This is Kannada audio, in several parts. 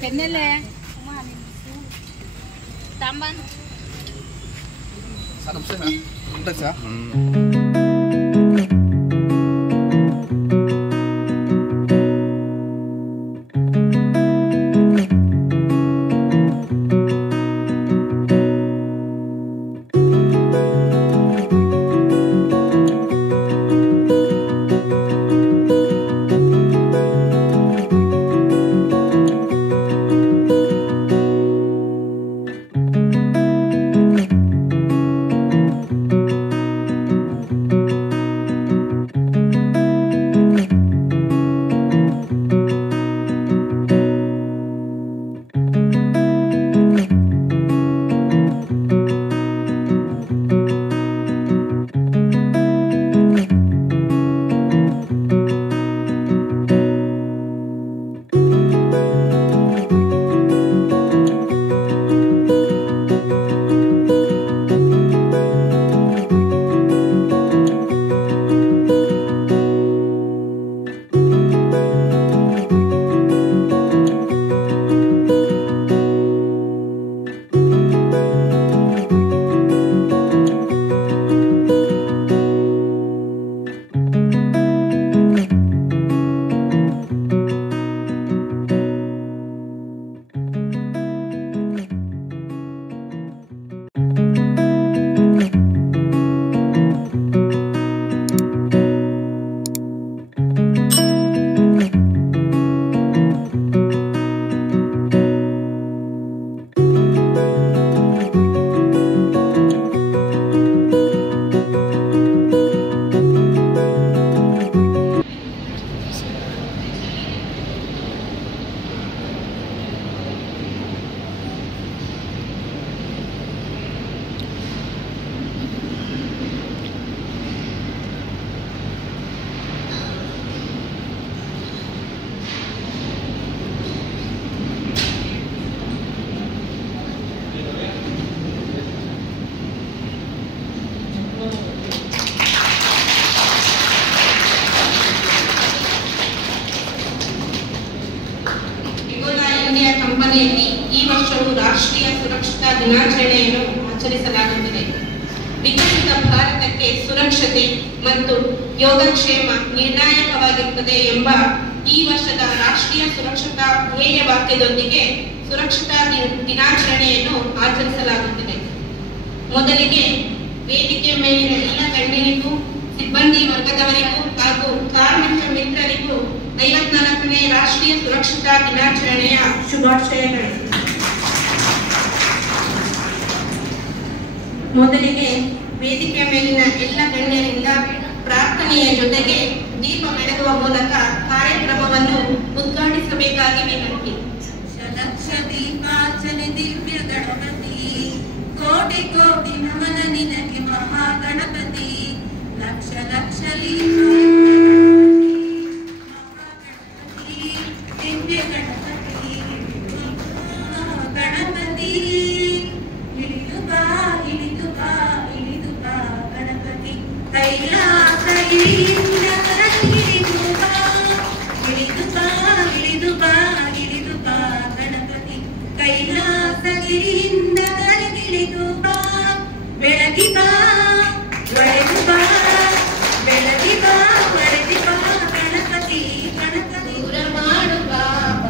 Kenele, tamban. Sarap siya na. Undag siya. ಕಂಪನಿಯಲ್ಲಿ ಈ ವರ್ಷವು ರಾಷ್ಟ್ರೀಯ ಸುರಕ್ಷತಾ ದಿನಾಚರಣೆಯನ್ನು ಆಚರಿಸಲಾಗುತ್ತಿದೆ. ವಿಕಸಿತ ಭಾರತಕ್ಕೆ ಸುರಕ್ಷತೆ ಮತ್ತು ಯೋಗಕ್ಷೇಮ ನಿರ್ಣಾಯಕವಾಗಿರುತ್ತದೆ ಎಂಬ ಈ ವರ್ಷದ ರಾಷ್ಟ್ರೀಯ ಸುರಕ್ಷತಾ ಧ್ಯೇಯ ವಾಕ್ಯದೊಂದಿಗೆ ಸುರಕ್ಷತಾ ದಿನಾಚರಣೆಯನ್ನು ಆಚರಿಸಲಾಗುತ್ತಿದೆ. ಮೊದಲಿಗೆ ವೇದಿಕೆ ಮೇಲಿನ ಎಲ್ಲ ಗಣ್ಯರಿಗೂ, ಸಿಬ್ಬಂದಿ ವರ್ಗದವರಿಗೂ ಹಾಗೂ ಕಾರ್ಮಿಕ ಮಿತ್ರರಿಗೂ 54ನೇ ರಾಷ್ಟ್ರೀಯ ಸುರಕ್ಷತಾ ದಿನಾಚರಣೆಯ ಶುಭಾಶಯಗಳು. ಮೊದಲಿಗೆ ವೇದಿಕೆ ಮೇಲಿನ ಎಲ್ಲ ಗಣ್ಯರಿಂದ ಪ್ರಾರ್ಥನೆಯ ಜೊತೆಗೆ ದೀಪ ಬೆಳಗುವ ಮೂಲಕ ಕಾರ್ಯಕ್ರಮವನ್ನು ಉದ್ಘಾಟಿಸಬೇಕಾಗಿ ವಿನಂತಿ. ಲಕ್ಷ ದೀಪಾರ್ಚನೆ ದಿವ್ಯ ಗಣಪತಿ, ಕೋಟಿ ಕೋಟಿ ನಮನ ನಿನಗೆ ಮಹಾಗಣಪತಿ. ಲಕ್ಷ ಲಕ್ಷ ದಿವ್ಯ ಗಣಪತಿ, ಗಣಪತಿ ಇಳಿದು ಬಾ ಇಳಿದು ಬಾ ಇಳಿದು ಬಾ ಗಣಪತಿ. ಕೈಲಾಸದಿಂದ ಇಳಿದು ಬಾ ಇಳಿದು ಬಾ ಇಳಿದು ಬಾ ಇಳಿದು ಬಾ ಗಣಪತಿ. ಕೈಲಾಸಗಿರಿಯಿಂದ ಕರಗಿಳಿದು ಬಾ, ಬೆಳಗಿ ಬಾ ಒಳಗಿ ಬಾ, ಬೆಳಗಿ ಬಾ ಒಳಗಿ ಬಾ ಗಣಪತಿ. ಗಣಪತಿ ದೂರ ಮಾಡು ಬಾಬ,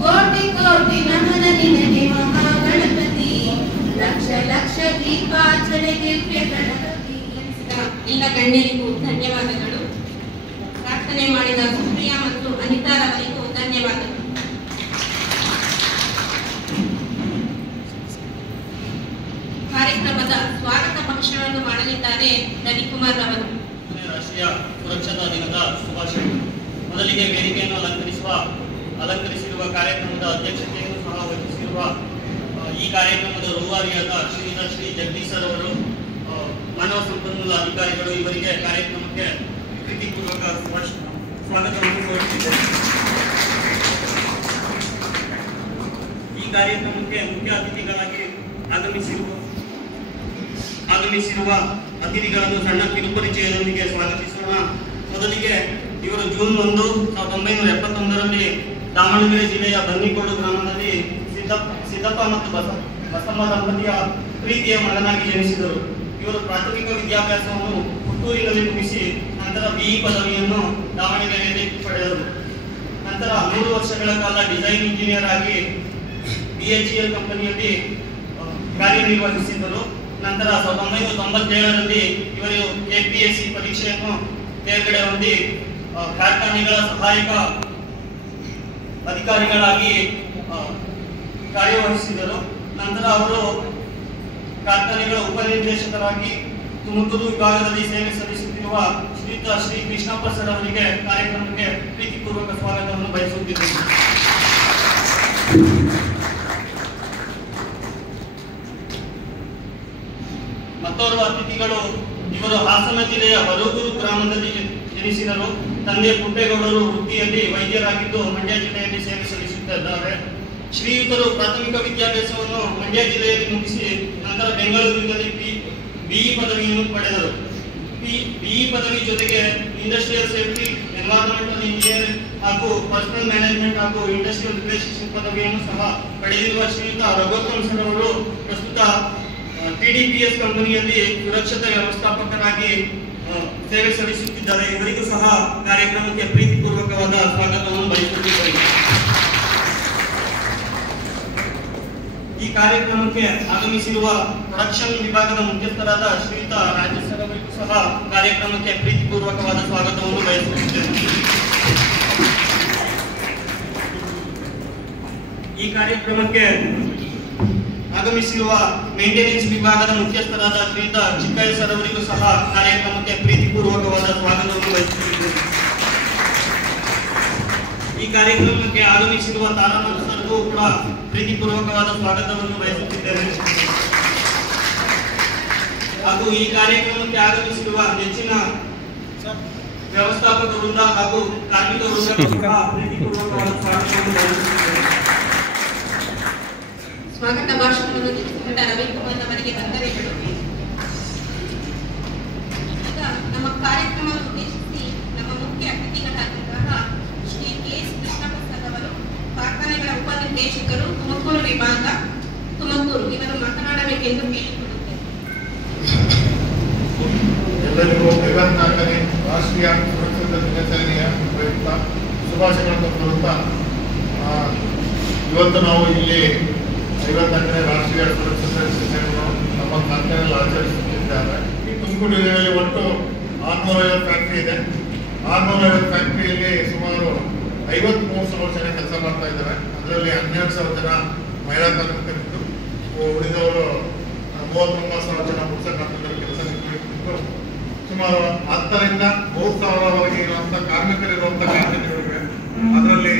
ಕೋಟಿ ಕೋಟಿ ನಮನ ನಿನಗೆ ಮಹಾಗಣಪತಿ. ಲಕ್ಷ ಲಕ್ಷ ದೀಪಾರ್ಚನೆ ದಿವ್ಯ ಗಣಪತಿ. ಎಲ್ಲ ಗಣ್ಯರಿಗೂ ಧನ್ಯವಾದಗಳು. ಪ್ರಾರ್ಥನೆ ಮಾಡಿದ ಸುಪ್ರಿಯಾ ಮತ್ತು ಅನಿತಾರವರಿಗೂ ಧನ್ಯವಾದಗಳು. ಕಾರ್ಯಕ್ರಮದ ಸ್ವಾಗತ ಭಾಷಣವನ್ನು ಮಾಡಲಿದ್ದಾರೆ ರವಿಕುಮಾರ್ ಅವರು. ರಾಷ್ಟ್ರೀಯ ಸುರಕ್ಷತಾ ದಿನದ ಶುಭಾಶಯಗಳು. ಮೊದಲಿಗೆ ವೇದಿಕೆಯನ್ನು ಅಲಂಕರಿಸಿರುವ ಕಾರ್ಯಕ್ರಮದ ಅಧ್ಯಕ್ಷತೆಯನ್ನು ಸಹ ವಹಿಸಿರುವ ಈ ಕಾರ್ಯಕ್ರಮದ ರೂವಾರಿಯಾದ ಶ್ರೀ ಜಗದೀಶ್ ಸರ್ ಅವರು, ಮಾನವ ಸಂಪನ್ಮೂಲ ಅಧಿಕಾರಿಗಳು, ಇವರಿಗೆ ಕಾರ್ಯಕ್ರಮಕ್ಕೆ ಪ್ರೀತಿಪೂರ್ವಕ ಸ್ವಾಗತವನ್ನು ಕೋರುತ್ತಿದ್ದೇನೆ. ಕಾರ್ಯಕ್ರಮಕ್ಕೆ ಮುಖ್ಯ ಅತಿಥಿಗಳಾಗಿ ಆಗಮಿಸಿರುವ ಅತಿಥಿಗಳನ್ನು ಸಣ್ಣ ಕಿರುಪರಿಚಯದೊಂದಿಗೆ ಸ್ವಾಗತಿಸೋಣ. ಮೊದಲಿಗೆ ಇವರು ಜೂನ್ 1, 1971ರಲ್ಲಿ ದಾವಣಗೆರೆ ಜಿಲ್ಲೆಯ ಬನ್ನಿಕೋಡು ಗ್ರಾಮದಲ್ಲಿ ಸಿದ್ದಪ್ಪ ಮತ್ತು ಬಸಮ್ಮ ದಂಪತಿಯ ಪ್ರೀತಿಯ ಮಗನಾಗಿ ಜನಿಸಿದರು. ಇವರು ಪ್ರಾಥಮಿಕ ವಿದ್ಯಾಭ್ಯಾಸವನ್ನು ಪುತ್ತೂರಿನಲ್ಲಿ ಮುಗಿಸಿ ನಂತರ BE ಪದವಿಯನ್ನು ದಾವಣಗೆರೆಯಲ್ಲಿ ಪಡೆದರು. ನಂತರ 3 ವರ್ಷಗಳ ಕಾಲ ಡಿಸೈನ್ ಇಂಜಿನಿಯರ್ ಆಗಿ BHEL ಕಂಪನಿಯಲ್ಲಿ ಕಾರ್ಯನಿರ್ವಹಿಸಿದರು. ನಂತರ 1997ರಲ್ಲಿ ಇವರು KPSC ಪರೀಕ್ಷೆಯನ್ನು ತೇರ್ಗಡೆ ಹೊಂದಿ ಕಾರ್ಖಾನೆಗಳ ಸಹಾಯಕ ಅಧಿಕಾರಿಗಳಾಗಿ ಕಾರ್ಯವಹಿಸಿದರು. ನಂತರ ಅವರು ಕಾರ್ಖಾನೆಗಳ ಉಪನಿರ್ದೇಶಕರಾಗಿ ತುಮಕೂರು ವಿಭಾಗದಲ್ಲಿ ಸೇವೆ ಸಲ್ಲಿಸುತ್ತಿರುವ ಶ್ರೀಯುತ ಶ್ರೀ ಕೃಷ್ಣಪ್ಪ ಸರ್ ಅವರಿಗೆ ಕಾರ್ಯಕ್ರಮಕ್ಕೆ ಪ್ರೀತಿಪೂರ್ವಕ ಸ್ವಾಗತವನ್ನು ಬಯಸುತ್ತಿದ್ದೇನೆ. ಮತ್ತೋರ್ವ ಅತಿಥಿಗಳು ಇವರು ಹಾಸನ ಜಿಲ್ಲೆಯ ಬರಗೂರು ಗ್ರಾಮದಲ್ಲಿ ಜನಿಸಿದರು. ತಂದೆ ಪುಟ್ಟೇಗೌಡರು ವೃತ್ತಿಯಲ್ಲಿ ವೈದ್ಯರಾಗಿದ್ದು ಮಂಡ್ಯ ಜಿಲ್ಲೆಯಲ್ಲಿ ಸೇವೆ ಸಲ್ಲಿಸುತ್ತಿದ್ದಾರೆ. ಶ್ರೀಯುತರು ಪ್ರಾಥಮಿಕ ವಿದ್ಯಾಭ್ಯಾಸವನ್ನು ಮಂಡ್ಯ ಜಿಲ್ಲೆಯಲ್ಲಿ ಮುಗಿಸಿ ನಂತರ ಬೆಂಗಳೂರಿನಲ್ಲಿ BE ಪದವಿಯನ್ನು ಪಡೆದರು. BE ಪದವಿ ಜೊತೆಗೆ ಇಂಡಸ್ಟ್ರಿಯಲ್ ಸೇಫ್ಟಿ, ಎನ್ವೈರನ್ಮೆಂಟಲ್ ಇಂಜಿನಿಯರ್ ಹಾಗೂ ಪರ್ಸನಲ್ ಮ್ಯಾನೇಜ್ಮೆಂಟ್ ಹಾಗೂ ಇಂಡಸ್ಟ್ರಿಯಲ್ ರಿಲೇಶನ್ಶಿಪ್ ಪದವಿಯನ್ನು ಸಹ ಪಡೆದಿರುವ ಶ್ರೀಯುತ ರಘುತ್ತಮ್ ಸರ್ ಅವರು ಪ್ರಸ್ತುತ TDPS ಕಂಪನಿಯಲ್ಲಿ ಸುರಕ್ಷತಾ ವ್ಯವಸ್ಥಾಪಕರಾಗಿ ಸೇವೆ ಸಲ್ಲಿಸುತ್ತಿದ್ದಾರೆ. ಇವರಿಗೂ ಸಹ ಕಾರ್ಯಕ್ರಮಕ್ಕೆ ಪ್ರೀತಿಪೂರ್ವಕವಾದ ಸ್ವಾಗತವನ್ನು ಬಯಸುತ್ತಿದ್ದಾರೆ. ಈ ಕಾರ್ಯಕ್ರಮಕ್ಕೆ ಆಗಮಿಸಿರುವ ಪ್ರೊಡಕ್ಷನ್ ವಿಭಾಗದ ಮುಖ್ಯಸ್ಥರಾದ ಶ್ರೀಯುತ ರಾಜೇಶ್ ಸರ್ ಅವರಿಗೂ ಸಹ ಕಾರ್ಯಕ್ರಮಕ್ಕೆ ಪ್ರೀತಿಪೂರ್ವಕವಾದ ಸ್ವಾಗತವನ್ನು ಬಯಸುತ್ತಿದ್ದೇನೆ. ಈ ಕಾರ್ಯಕ್ರಮಕ್ಕೆ ಆಗಮಿಸಿರುವ ಮೇಂಟೆನೆನ್ಸ್ ವಿಭಾಗದ ಮುಖ್ಯಸ್ಥರಾದ ಶ್ರೀಯುತ ಚಿಕ್ಕಯ್ಯ ಸರ್ ಅವರಿಗೂ ಸಹ ಕಾರ್ಯಕ್ರಮಕ್ಕೆ ಪ್ರೀತಿಪೂರ್ವಕವಾದ ಸ್ವಾಗತವನ್ನು ಬಯಸುತ್ತಿದ್ದೇನೆ. ಈ ಕಾರ್ಯಕ್ರಮಕ್ಕೆ ಆಗಮಿಸಿರುವ ತಾರಾನಾಥ್ ಸರ್ಗೂ ಕೂಡ ಪ್ರೀತಿಪೂರ್ವಕವಾದ ಸ್ವಾಗತವನ್ನು ಬಯಸುತ್ತಿದ್ದೇನೆ. ಹಾಗೂ ಈ ಕಾರ್ಯಕ್ರಮಕ್ಕೆ ಆಗಮಿಸಿರುವ ಹೆಚ್ಚಿನ ವ್ಯವಸ್ಥಾಪಕ ವೃಂದ ಹಾಗೂ ಕಾರ್ಮಿಕ ವೃಂದಕ್ಕೂ ಸಹ ಪ್ರೀತಿಪೂರ್ವಕವಾದ ಸ್ವಾಗತವನ್ನು ಬಯಸುತ್ತಿದ್ದೇನೆ. ಸ್ವಾಗತ ಭಾಷಣವನ್ನು ನೀಡಿಕೊಂಡ ರವಿಕುಮಾರ್ ಅವರಿಗೆ ವಂದನೆಗಳು. ಈಗ ನಮ್ಮ ಕಾರ್ಯಕ್ರಮವನ್ನು ಉದ್ದೇಶಿಸಿ ನಮ್ಮ ಮುಖ್ಯ ಅತಿಥಿಗಳಾಗಿದ್ದಾಗ ಶ್ರೀ KS ಕೃಷ್ಣಪ್ರಸಾದ್ ಅವರು ಕಾರ್ಖಾನೆಗಳ ಉಪನಿರ್ದೇಶಕರು, ತುಮಕೂರು ವಿಭಾಗ, ತುಮಕೂರು, ಇವರು ಮಾತನಾಡಬೇಕೆಂದು ಕೇಳಿಕೊಳ್ಳುತ್ತೇವೆ. ಎಲ್ಲರಿಗೂ 54ನೇ ರಾಷ್ಟ್ರೀಯ ಸುರಕ್ಷತಾ ದಿನಾಚರಣೆಯ ಪ್ರಯುಕ್ತ ಶುಭಾಶಯಗಳನ್ನು ಕೋರುತ್ತಾ, ಇವತ್ತು ನಾವು ಇಲ್ಲಿ 54ನೇ ರಾಷ್ಟ್ರೀಯ ಸುರಕ್ಷತಾ ದಿನಾಚರಣೆಯನ್ನು ನಮ್ಮ ಕಾರ್ಖಾನೆಯಲ್ಲಿ ಆಚರಿಸುತ್ತಿದ್ದಾರೆ. ಈ ತುಮಕೂರು ಜಿಲ್ಲೆಯಲ್ಲಿ ಒಟ್ಟು 650 ಫ್ಯಾಕ್ಟ್ರಿ ಇದೆ. 650 ಫ್ಯಾಕ್ಟ್ರಿಯಲ್ಲಿ ಸುಮಾರು 53,000 ಜನ ಕೆಲಸ ಮಾಡ್ತಾ ಇದ್ದಾರೆ. ಅದರಲ್ಲಿ 12,000 ಜನ ಮಹಿಳಾ ಕಾರ್ಮಿಕರಿದ್ದು, ಉಳಿದವರು 39,000 ಜನ ಪುರುಷ ಕಾರ್ಮಿಕರು ಕೆಲಸ ನಿರ್ವಹಿಸಿದ್ದು, ಸುಮಾರು 10ರಿಂದ 3,000ವರೆಗೆ ಇರುವಂಥ ಕಾರ್ಮಿಕರಿರುವಂಥ ಕಾರ್ಖಾನೆಗಳಿವೆ. ಅದರಲ್ಲಿ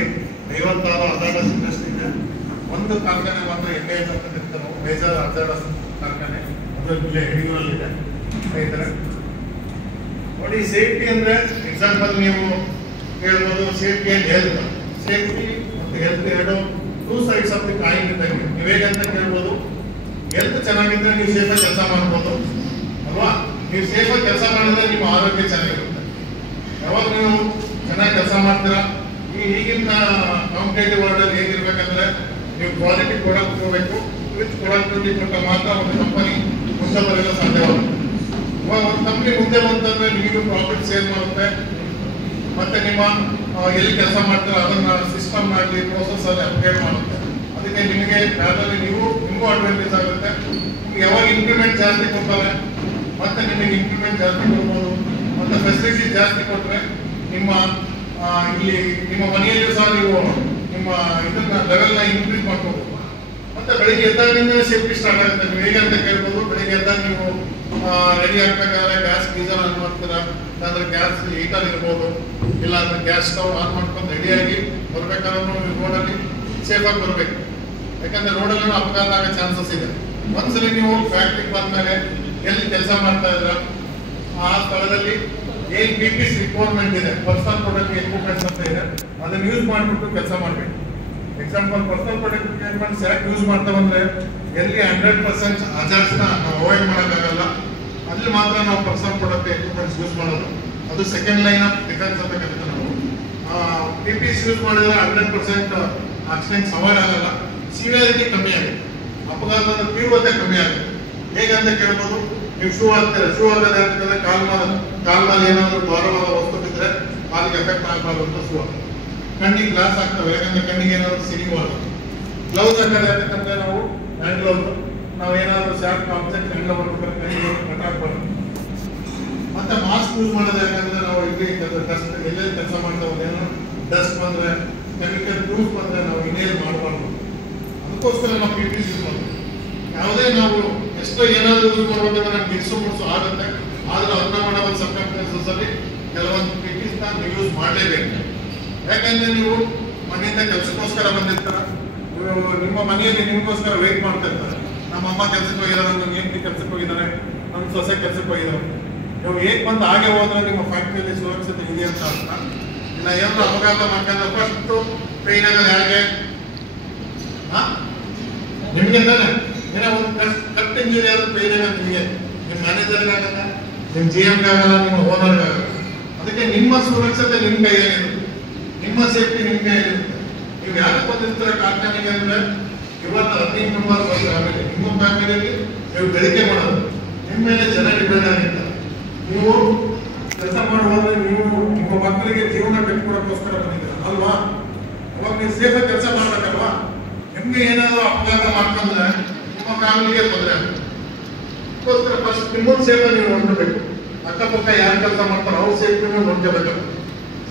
56 ಹಜಾರ್ಡಸ್ ಇಂಡಸ್ಟ್ರಿ ಇದೆ. ಒಂದು ಕಾರ್ಖಾನೆ ಮಾತ್ರ NIS ಅಂತ ನಾವು ಮೇಜರ್ ಹಜಾರ್ಡಸ್ ಕಾರ್ಖಾನೆ, ಅದು ಇಲ್ಲೇ ಯಡಿಯೂರಲ್ಲಿದೆ. ಸ್ನೇಹಿತರೆ ನೋಡಿ, ಸೇಫ್ಟಿ ಅಂದ್ರೆ ಎಕ್ಸಾಂಪಲ್ ನೀವು ಹೇಳ್ಬೋದು, ಸೇಫ್ಟಿ ಅಂಡ್ ಹೆಲ್ತ್. ಸೇಫ್ಟಿ ಮತ್ತು ಹೆಲ್ತ್ ಎರಡು two sides of the coin ಇದ್ದಂಗೆ. ನೀವು ಹೇಗಂತ ಕೇಳ್ಬೋದು, ಹೆಲ್ತ್ ಚೆನ್ನಾಗಿದ್ರೆ ನೀವು ಸೇಫಾಗಿ ಕೆಲಸ ಮಾಡ್ಬೋದು ಅಲ್ವಾ? ನೀವು ಸೇಫಾಗಿ ಕೆಲಸ ಮಾಡಿದ್ರೆ ನಿಮ್ಮ ಆರೋಗ್ಯ ಚೆನ್ನಾಗಿರುತ್ತೆ. ಯಾವಾಗ ನೀವು ಚೆನ್ನಾಗಿ ಕೆಲಸ ಮಾಡ್ತೀರಾ, ಈಗಿನ ಕಾಂಪಿಟೇಟಿವ್ ವರ್ಲ್ಡ್ ಅಲ್ಲಿ ಹೇಗಿರ್ಬೇಕಂದ್ರೆ ನೀವು ಕ್ವಾಲಿಟಿ ಪ್ರಾಡಕ್ಟ್ ಹೋಗಬೇಕು. ವಿತ್ ಪ್ರೊಡಕ್ಟಿವಿಟಿ ಕೊಟ್ಟ ಮಾತ್ರ ಒಂದು ಕಂಪನಿ ಮುಂದೆ ಬರಲು ಸಾಧ್ಯವಾಗುತ್ತೆ. ಒಂದು ಕಂಪನಿ ಮುಂದೆ ಬಂತಂದ್ರೆ ನಿಮಗೂ ಪ್ರಾಫಿಟ್ ಸೇಲ್ ಮಾಡುತ್ತೆ, ಮತ್ತೆ ನಿಮ್ಮ ಎಲ್ಲಿ ಕೆಲಸ ಮಾಡ್ತೀರಾ ಅದನ್ನ ಸಿಸ್ಟಮ್ ಆಗಲಿ ಪ್ರೋಸೆಸ್ ಅಲ್ಲಿ ಅಪ್ಡೇಟ್ ಮಾಡುತ್ತೆ. ಅದಕ್ಕೆ ನಿಮಗೆ ಯಾವ್ದಾದ್ರು ನಿಮಗೂ ಅಡ್ವಾಂಟೇಜ್ ಆಗುತ್ತೆ. ಯಾವಾಗ ಇಂಪ್ಲಿಮೆಂಟ್ ಜಾಸ್ತಿ ಕೊಡ್ತಾರೆ ಮತ್ತೆ ನಿಮಗೆ ಇಂಪ್ಲಿಮೆಂಟ್ ಜಾಸ್ತಿ ಕೊಡ್ಬೋದು, ಮತ್ತೆ ಫೆಸಿಲಿಟಿ ಜಾಸ್ತಿ ಕೊಟ್ಟರೆ ನಿಮ್ಮ ಇಲ್ಲಿ ನಿಮ್ಮ ಮನೆಯಲ್ಲೂ ಸಹ ನೀವು ನಿಮ್ಮ ಇದನ್ನ ಲೆವೆಲ್ನ ಇನ್ಕ್ರೀಸ್ ಮಾಡ್ಕೋಬಹುದು. ಮತ್ತೆ ಬೆಳಿಗ್ಗೆ ಎದ್ದಾಗಿಂದ ಸೇಫ್ಟಿ ಸ್ಟಾರ್ಟ್ ಆಗುತ್ತೆ. ನೀವು ಹೇಗೆ ಅಂತ ಕೇಳ್ಬೋದು, ಬೆಳಿಗ್ಗೆ ಎದ್ದಾಗ ನೀವು ರೆಡಿ ಆಗ್ಬೇಕಾದ್ರೆ ಗ್ಯಾಸ್ ಗೀಸರ್ ಆನ್ ಮಾಡ್ತೀರಾ, ಇಲ್ಲಾಂದ್ರೆ ಗ್ಯಾಸ್ ಹೀಟರ್ ಇರ್ಬೋದು, ಇಲ್ಲಾಂದ್ರೆ ಗ್ಯಾಸ್ ಸ್ಟವ್ ಆನ್ ಮಾಡ್ಕೊಂಡು ರೆಡಿಯಾಗಿ ಬರ್ಬೇಕಾದ್ರೂ ನೀವು ರೋಡಲ್ಲಿ ಸೇಫಾಗಿ ಬರಬೇಕು. ಯಾಕಂದ್ರೆ ರೋಡಲ್ಲಿ ಅಪಘಾತ ಆಗೋ ಚಾನ್ಸಸ್ ಇದೆ. ಒಂದ್ಸಲಿ ನೀವು ಫ್ಯಾಕ್ಟ್ರಿಗೆ ಬಂದ್ಮೇಲೆ ಎಲ್ಲಿ ಕೆಲಸ ಮಾಡ್ತಾ ಇದ್ರ ಆ ಸ್ಥಳದಲ್ಲಿ ಏನ್ PPC ರಿಕ್ವೈರ್ಮೆಂಟ್ ಇದೆ, ಪರ್ಸನಲ್ ಪ್ರೊಟೆಕ್ಟಿವ್ ಎಕ್ವಿಪ್ಮೆಂಟ್ಸ್ ಅಂತ ಇದೆ, ಅದನ್ನ ಯೂಸ್ ಮಾಡಿಬಿಟ್ಟು ಕೆಲಸ ಮಾಡಬೇಕು. ಎಕ್ಸಾಂಪಲ್ ಪರ್ಸನಲ್ ಪ್ರೊಟೆಕ್ಟಿವ್ ಎಕ್ವಿಪ್ಮೆಂಟ್ಸ್ ಯಾಕೆ ಯೂಸ್ ಮಾಡ್ತಾವಂದ್ರೆ ಎಲ್ಲಿ 100% ಹಜಾರ್ಡ್ಸ್ನ ನಾವು ಅವಾಯ್ಡ್ ಮಾಡೋಕ್ಕಾಗಲ್ಲ ಅಲ್ಲಿ ಮಾತ್ರ ನಾವು ಪರ್ಸನಲ್ ಪ್ರೊಟೆಕ್ಟಿವ್ ಎಕ್ವಿಪ್ಮೆಂಟ್ಸ್ ಯೂಸ್ ಮಾಡೋದು. ಅದು ಸೆಕೆಂಡ್ ಲೈನ್ ಆಫ್ ಡಿಫೆನ್ಸ್ ಅಂತ ಕರಿತೀವಿ ನಾವು. PPEs ಯೂಸ್ ಮಾಡಿದ್ರೆ 100% ಆಕ್ಸಿಡೆಂಟ್ಸ್ ಅವಾಯ್ಡ್ ಆಗಲ್ಲ, ಸಿವಿಯಾರಿಟಿ ಕಮ್ಮಿ ಆಗುತ್ತೆ, ಅಪಘಾತದ ತೀವ್ರತೆ ಕಮ್ಮಿ ಆಗುತ್ತೆ. ಹೇಗಂತ ಕೇಳ್ಬೋದು, ನೀವು ಶೂ ಹಾಕ್ತೀರ, ಶೂ ಹಾಕೋದು ಯಾಕಂದ್ರೆ ಕಾಲ್ನಲ್ಲಿ ಏನಾದರೂ ಭಾರವಾದ ವಸ್ತು ಬಿದ್ದರೆ ಕಾಲಿಗೆ ಎಫೆಕ್ಟ್ ಆಗಬಾರ್ದು ಅಂತ ಶೂ ಹಾಕ್ತೀವಿ. ಕಣ್ಣಿಗೆ ಗ್ಲಾಸ್ ಹಾಕ್ತವೆ ಯಾಕಂದ್ರೆ ಕಣ್ಣಿಗೆ ಏನಾದ್ರು ಸಿಡಿಬಾರ್ದು. ಗ್ಲೌಸ್ ಹಾಕೋದು ಯಾಕಂದ್ರೆ ನಾವು ಹ್ಯಾಂಡ್ ಗ್ಲೌಸ್ ನಾವು ಏನಾದರೂ ಶಾರ್ಪ್ ಆಬ್ಜೆಕ್ಟ್ ಹ್ಯಾಂಡ್ ಮಾಡ್ಬೇಕಾದ್ರೆ ಕಣ್ಣಿಗೆ ಕಟ್ ಹಾಕ್ಬಾರ್ದು. ಮತ್ತೆ ಮಾಸ್ಕ್ ಯೂಸ್ ಮಾಡೋದು ಯಾಕಂದ್ರೆ ನಾವು ಇಲ್ಲಿ ಡಸ್ಟ್ ಎಲ್ಲೆಲ್ಲಿ ಕೆಲಸ ಮಾಡ್ತಾವೆ ಏನೋ ಡಸ್ಟ್ ಬಂದ್ರೆ ಕೆಮಿಕಲ್ ಪ್ರೂಫ್ ಬಂದ್ರೆ ನಾವು ಇನ್ಹೇಲ್ ಮಾಡಬಾರ್ದು. ಅದಕ್ಕೋಸ್ಕರ ನಾವು PPEs ಯೂಸ್ ಮಾಡ್ತೀವಿ. ಯಾವುದೇ ನಾವು ಎಷ್ಟೋ ಏನಾದರೂ ಯೂಸ್ ಮಾಡ್ಬೇಕಂದ್ರೆ ನಮ್ಗೆ ಇನ್ಸು ಆಗುತ್ತೆ, ಆದ್ರೆ ಅನ್ಅವಾಯ್ಡಬಲ್ ಸರ್ಕಮ್ಸ್ಟೆನ್ಸಸ್ ಅಲ್ಲಿ ಕೆಲವೊಂದು PPEs ನೀವು ಯೂಸ್ ಮಾಡಲೇಬೇಕು. ಯಾಕಂದ್ರೆ ನೀವು ಮನೆಯಿಂದ ಕೆಲಸಕ್ಕೋಸ್ಕರ ಬಂದಿರ್ತಾರ, ನಿಮ್ಮ ಮನೆಯಲ್ಲಿ ನಿಮಗೋಸ್ಕರ ವೇಟ್ ಮಾಡ್ತಾ ಇರ್ತಾರೆ. ನಮ್ಮ ಅಮ್ಮ ಕೆಲಸಕ್ಕೆ ಹೋಗಿದ್ದಾರೆ, ನಮ್ಮ ಹೆಂಡತಿ ಕೆಲಸಕ್ಕೆ ಹೋಗಿದ್ದಾರೆ, ನಮ್ಮ ಸೊಸೆ ಕೆಲಸಕ್ಕೆ ಹೋಗಿದ್ದಾರೆ. ನೀವು ಹೇಗೆ ಬಂದು ಹಾಗೆ ಹೋದ್ರೆ ನಿಮ್ಮ ಫ್ಯಾಕ್ಟ್ರಿಯಲ್ಲಿ ಸುರಕ್ಷತೆ ಇದೆ ಅಂತ ಅರ್ಥ ಇಲ್ಲ. ಏನಾದ್ರು ಅಪಘಾತ ಮಾಡ್ಕೊಂಡ್ರೆ ಫಸ್ಟ್ ಟ್ರೈನ್ ಆಗೋದು ಹೇಗೆ ನಿಮ್ಗೆ ತಾನೆ, ಏನೋ ಒಂದು ಕಟ್ ಇಂಜುರಿ ಆದ್ರೂ ಟ್ರೈನ್ ಆಗೋದು ನಿಮಗೆ, ನಿಮ್ಮ ಮ್ಯಾನೇಜರ್ಗೆ ಆಗಲ್ಲ, ನಿಮ್ಮ GMಗೆ ಆಗಲ್ಲ, ನಿಮ್ಮ ಓನರ್ಗೆ ಆಗಲ್ಲ. ಅದಕ್ಕೆ ನಿಮ್ಮ ಸುರಕ್ಷತೆ ನಿಮ್ಮ ಕೈಯಲ್ಲಿರುತ್ತೆ, ನಿಮ್ಮ ಸೇಫ್ಟಿ ನಿಮ್ಮ ಕೈಯಲ್ಲಿರುತ್ತೆ. ನೀವು ಯಾಕೆ ಬಂದಿರ್ತೀರ ಕಾರ್ಖಾನೆಗೆ ಅಂದ್ರೆ ಇವತ್ತು 15 ಮೆಂಬರ್ ಫ್ಯಾಮಿಲಿ, ನಿಮ್ಮ ಫ್ಯಾಮಿಲಿಯಲ್ಲಿ ನೀವು ಬೆಳಿಗ್ಗೆ ಮಾಡೋದು, ನಿಮ್ಮ ಮೇಲೆ ಜನ ಡಿಪೆಂಡ್ ಆಗಿರ್ತಾರೆ. ನೀವು ಕೆಲಸ ಮಾಡುವಾಗ ನೀವು ನಿಮ್ಮ ಮಕ್ಕಳಿಗೆ ಜೀವನ ಕಟ್ಟಿಕೊಡೋಕ್ಕೋಸ್ಕರ ಬಂದಿದ್ದೀರ ಅಲ್ವಾ? ಅವಾಗ ನೀವು ಸೇಫಾಗಿ ಕೆಲಸ ಮಾಡ್ಬೇಕಲ್ವಾ? ನಿಮ್ಗೆ ಏನಾದರೂ ಅಪಘಾತ ಮಾಡ್ಕೊಂಡ್ರೆ ನಿಮ್ಮ ಫ್ಯಾಮಿಲಿಗೆ ತೊಂದರೆ ಆಗುತ್ತೆ. ಅದಕ್ಕೋಸ್ಕರ ಫಸ್ಟ್ ನಿಮ್ಮನ್ನು ಸೇಫಾಗಿ ನೀವು ನೋಡ್ಕೋಬೇಕು. ಅಕ್ಕಪಕ್ಕ ಯಾರು ಕೆಲಸ ಮಾಡ್ತಾರೋ ಅವ್ರ ಸೇಫ್ಟಿ ನೋಡ್ಕೋಬೇಕು.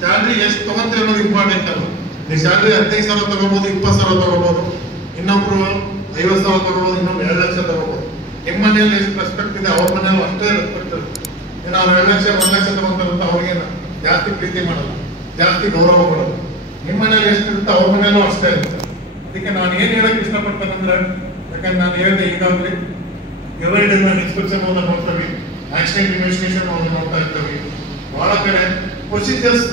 ಸ್ಯಾಲ್ರಿ ಎಷ್ಟು ತಗೊಂತೀವಿ ಅನ್ನೋದು ಇಂಪಾರ್ಟೆಂಟ್ ಅಲ್ಲ. ನೀವು ಸ್ಯಾಲ್ರಿ 15,000 ತಗೋಬಹುದು, 20,000 ತಗೋಬಹುದು, ಇನ್ನೊಬ್ರು 50,000 ತಗೋಬಹುದು, ಇನ್ನೊಬ್ರು 2 ಲಕ್ಷ ತಗೋಬಹುದು. ನಿಮ್ಮ ಮನೆಯಲ್ಲಿ ಎಷ್ಟು ರೆಸ್ಪೆಕ್ಟ್ ಇದೆ ಅವ್ರ ಮನೆಯಲ್ಲೂ ಅಷ್ಟೇ ರೆಸ್ಪೆಕ್ಟ್ ಇರುತ್ತೆ. ನಾವು 2 ಲಕ್ಷ 1 ಲಕ್ಷ ತಗೊಂತಾರಂತ ಅವ್ರಿಗೇನು ಜಾಸ್ತಿ ಪ್ರೀತಿ ಮಾಡಲ್ಲ, ಜಾಸ್ತಿ ಗೌರವ ಕೊಡೋದು. ನಿಮ್ಮ ಮನೇಲಿ ಎಷ್ಟಿರುತ್ತೆ ಅವ್ರ ಮನೆಯಲ್ಲೂ ಅಷ್ಟೇ ಇರುತ್ತೆ. ಅದಕ್ಕೆ ನಾನು ಏನ್ ಹೇಳಕ್ ಇಷ್ಟಪಡ್ತೇನೆಂದ್ರೆ, ಯಾಕಂದ್ರೆ ನಾನು ಹೇಳಿದೆ ಈಗಾಗಲೇ ಎವರಿಡೇಸ್ ಇನ್ಸ್ಪೆಕ್ಷನ್ ನೋಡ್ತೀವಿ, ಆಕ್ಸಿಡೆಂಟ್ ಇನ್ವೆಸ್ಟಿಗೇಷನ್ ನೋಡ್ತಾ ಇರ್ತೀವಿ. ಬಹಳ ಕಡೆ ಪ್ರೊಸೀಜರ್ಸ್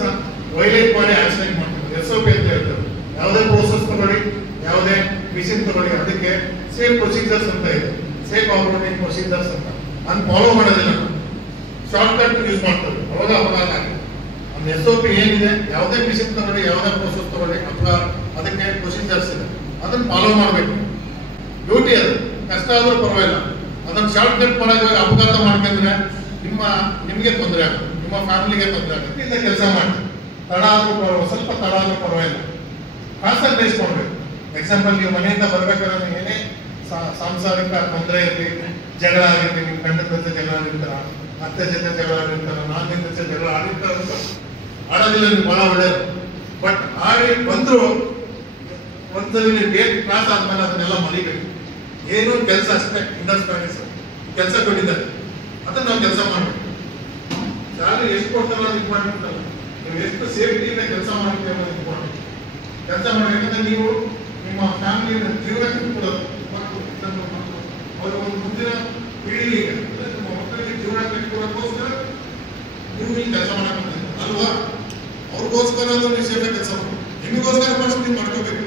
ವೈಲೇಟ್ ಮಾಡಿ ಆಕ್ಸಿಡೆಂಟ್ ಮಾಡ್ತೀವಿ. SOP ಅಂತ ಹೇಳ್ತೇವೆ. ಯಾವುದೇ ಪ್ರೋಸೆಸ್ ತಗೊಳ್ಳಿ, ಯಾವುದೇ ಮಿಷಿನ್ ತಗೊಳ್ಳಿ, ಅದಕ್ಕೆ ಸೇಫ್ ಪ್ರೊಸೀಜರ್ಸ್ ಅಂತ ಇದೆ, ಸೇಫ್ ಆಪರೇಟಿಂಗ್ ಪ್ರೊಸೀಜರ್ಸ್ ಅಂತ. ನಾನು ಫಾಲೋ ಮಾಡೋದಿಲ್ಲ, ಶಾರ್ಟ್ ಕಟ್ ಯೂಸ್ ಮಾಡ್ತೇವೆ, ಅವಾಗ ಅಪಘಾತ ಆಗಿದೆ. ಒಂದು SOP ಏನಿದೆ, ಯಾವುದೇ ಮಿಷಿನ್ ತಗೊಳ್ಳಿ, ಯಾವುದೇ ಪ್ರೋಸೆಸ್ ತಗೊಳ್ಳಿ, ಅಥವಾ ಅದಕ್ಕೆ ಪ್ರೊಸೀಜರ್ಸ್ ಇದೆ, ಅದನ್ನ ಫಾಲೋ ಮಾಡಬೇಕು. ಡ್ಯೂಟಿ ಅದು, ಕಷ್ಟ ಆದ್ರೂ ಪರವಾಗಿಲ್ಲ. ಅದನ್ನ ಶಾರ್ಟ್ ಕಟ್ ಮಾಡೋಕೆ ಅಪಘಾತ ಮಾಡ್ಕೊಂಡ್ರೆ ನಿಮಗೆ ತೊಂದರೆ ಆಗುತ್ತೆ, ನಿಮ್ಮ ಫ್ಯಾಮಿಲಿಗೆ ತೊಂದರೆ ಆಗುತ್ತೆ. ಇಂದ ಕೆಲಸ ಮಾಡಿ ತಡ ಆದ್ರೂ ಸ್ವಲ್ಪ ತಡ ಆದ್ರೂ ಪರವಾಗಿಲ್ಲ, ಕಾನ್ಸಂಟ್ರೇಟ್ ಮಾಡಬೇಕು. ಎಕ್ಸಾಂಪಲ್ ನೀವು ಮನೆಯಿಂದ ಬರ್ಬೇಕಾದ್ರೆ ಏನೇ ಸಾಂಸಾರಿಕ ತೊಂದರೆ ಇರಲಿ, ಜಗಳ ಆಗಿರ್ಲಿ, ನಿಮ್ಮ ಗಂಡನ ಜೊತೆ ಜಗಳ ಆಗಿರ್ತಾರ, ಅತ್ತೆ ಜೊತೆ ಜಗಳ ಆಗಿರ್ತಾರ, ನಾಲ್ಕಿನ ಜೊತೆ ಜಗಳ ಆಗಿರ್ತಾರ ಅಂತ ಆಡೋದಿಲ್ಲ, ನೀವು ಬಹಳ ಒಳ್ಳೇದು. ಬಟ್ ಆಡಿ ಬಂದ್ರು ಒಂದ್ಸಲಿ ನೀವು ಗೇಟ್ ಕ್ರಾಸ್ ಆದ್ಮೇಲೆ ಅದನ್ನೆಲ್ಲ ಮರಿಬೇಕು. ಏನು ಕೆಲಸ ಅಷ್ಟೇ, ಇಂಡಸ್ಟ್ರೀಸ್ ಕೆಲಸ ಕೊಟ್ಟಿದ್ದಾರೆ, ಅದನ್ನ ನಾವು ಕೆಲಸ ಮಾಡ್ಬೇಕು. ಸ್ಯಾಲರಿ ಎಷ್ಟು ಕೊಡ್ತಾರಲ್ಲ ಅದು ಇಂಪಾರ್ಟೆಂಟ್ ಅಲ್ಲ, ನೀವು ಎಷ್ಟು ಸೇಫ್ಟಿಯಿಂದ ಕೆಲಸ ಮಾಡ್ತೀವಿ ಅನ್ನೋದು ಇಂಪಾರ್ಟೆಂಟ್. ಕೆಲಸ ಮಾಡಬೇಕಂದ್ರೆ ನೀವು ನಿಮ್ಮ ಫ್ಯಾಮಿಲಿಯ ಜೀವನಕ್ಕೆ ಕೊಡೋದು, ಅವರ ಒಂದು ಮುಂದಿನ ಪೀಳಿಗೆಗೆ ನಿಮ್ಮ ಮಕ್ಕಳಿಗೆ ಜೀವನ ಕಟ್ಟಿಕೊಡೋಕ್ಕೋಸ್ಕರ ನೀವು ಇಲ್ಲಿ ಕೆಲಸ ಮಾಡಬೇಕು ಅಲ್ವಾ? ಅವ್ರಿಗೋಸ್ಕರ ನೀವು ಸೇಫಾಗಿ ಕೆಲಸ ಮಾಡಿ, ನಿಮಗೋಸ್ಕರ ಫಸ್ಟ್ ನೀವು ಮಾಡ್ಕೋಬೇಕು.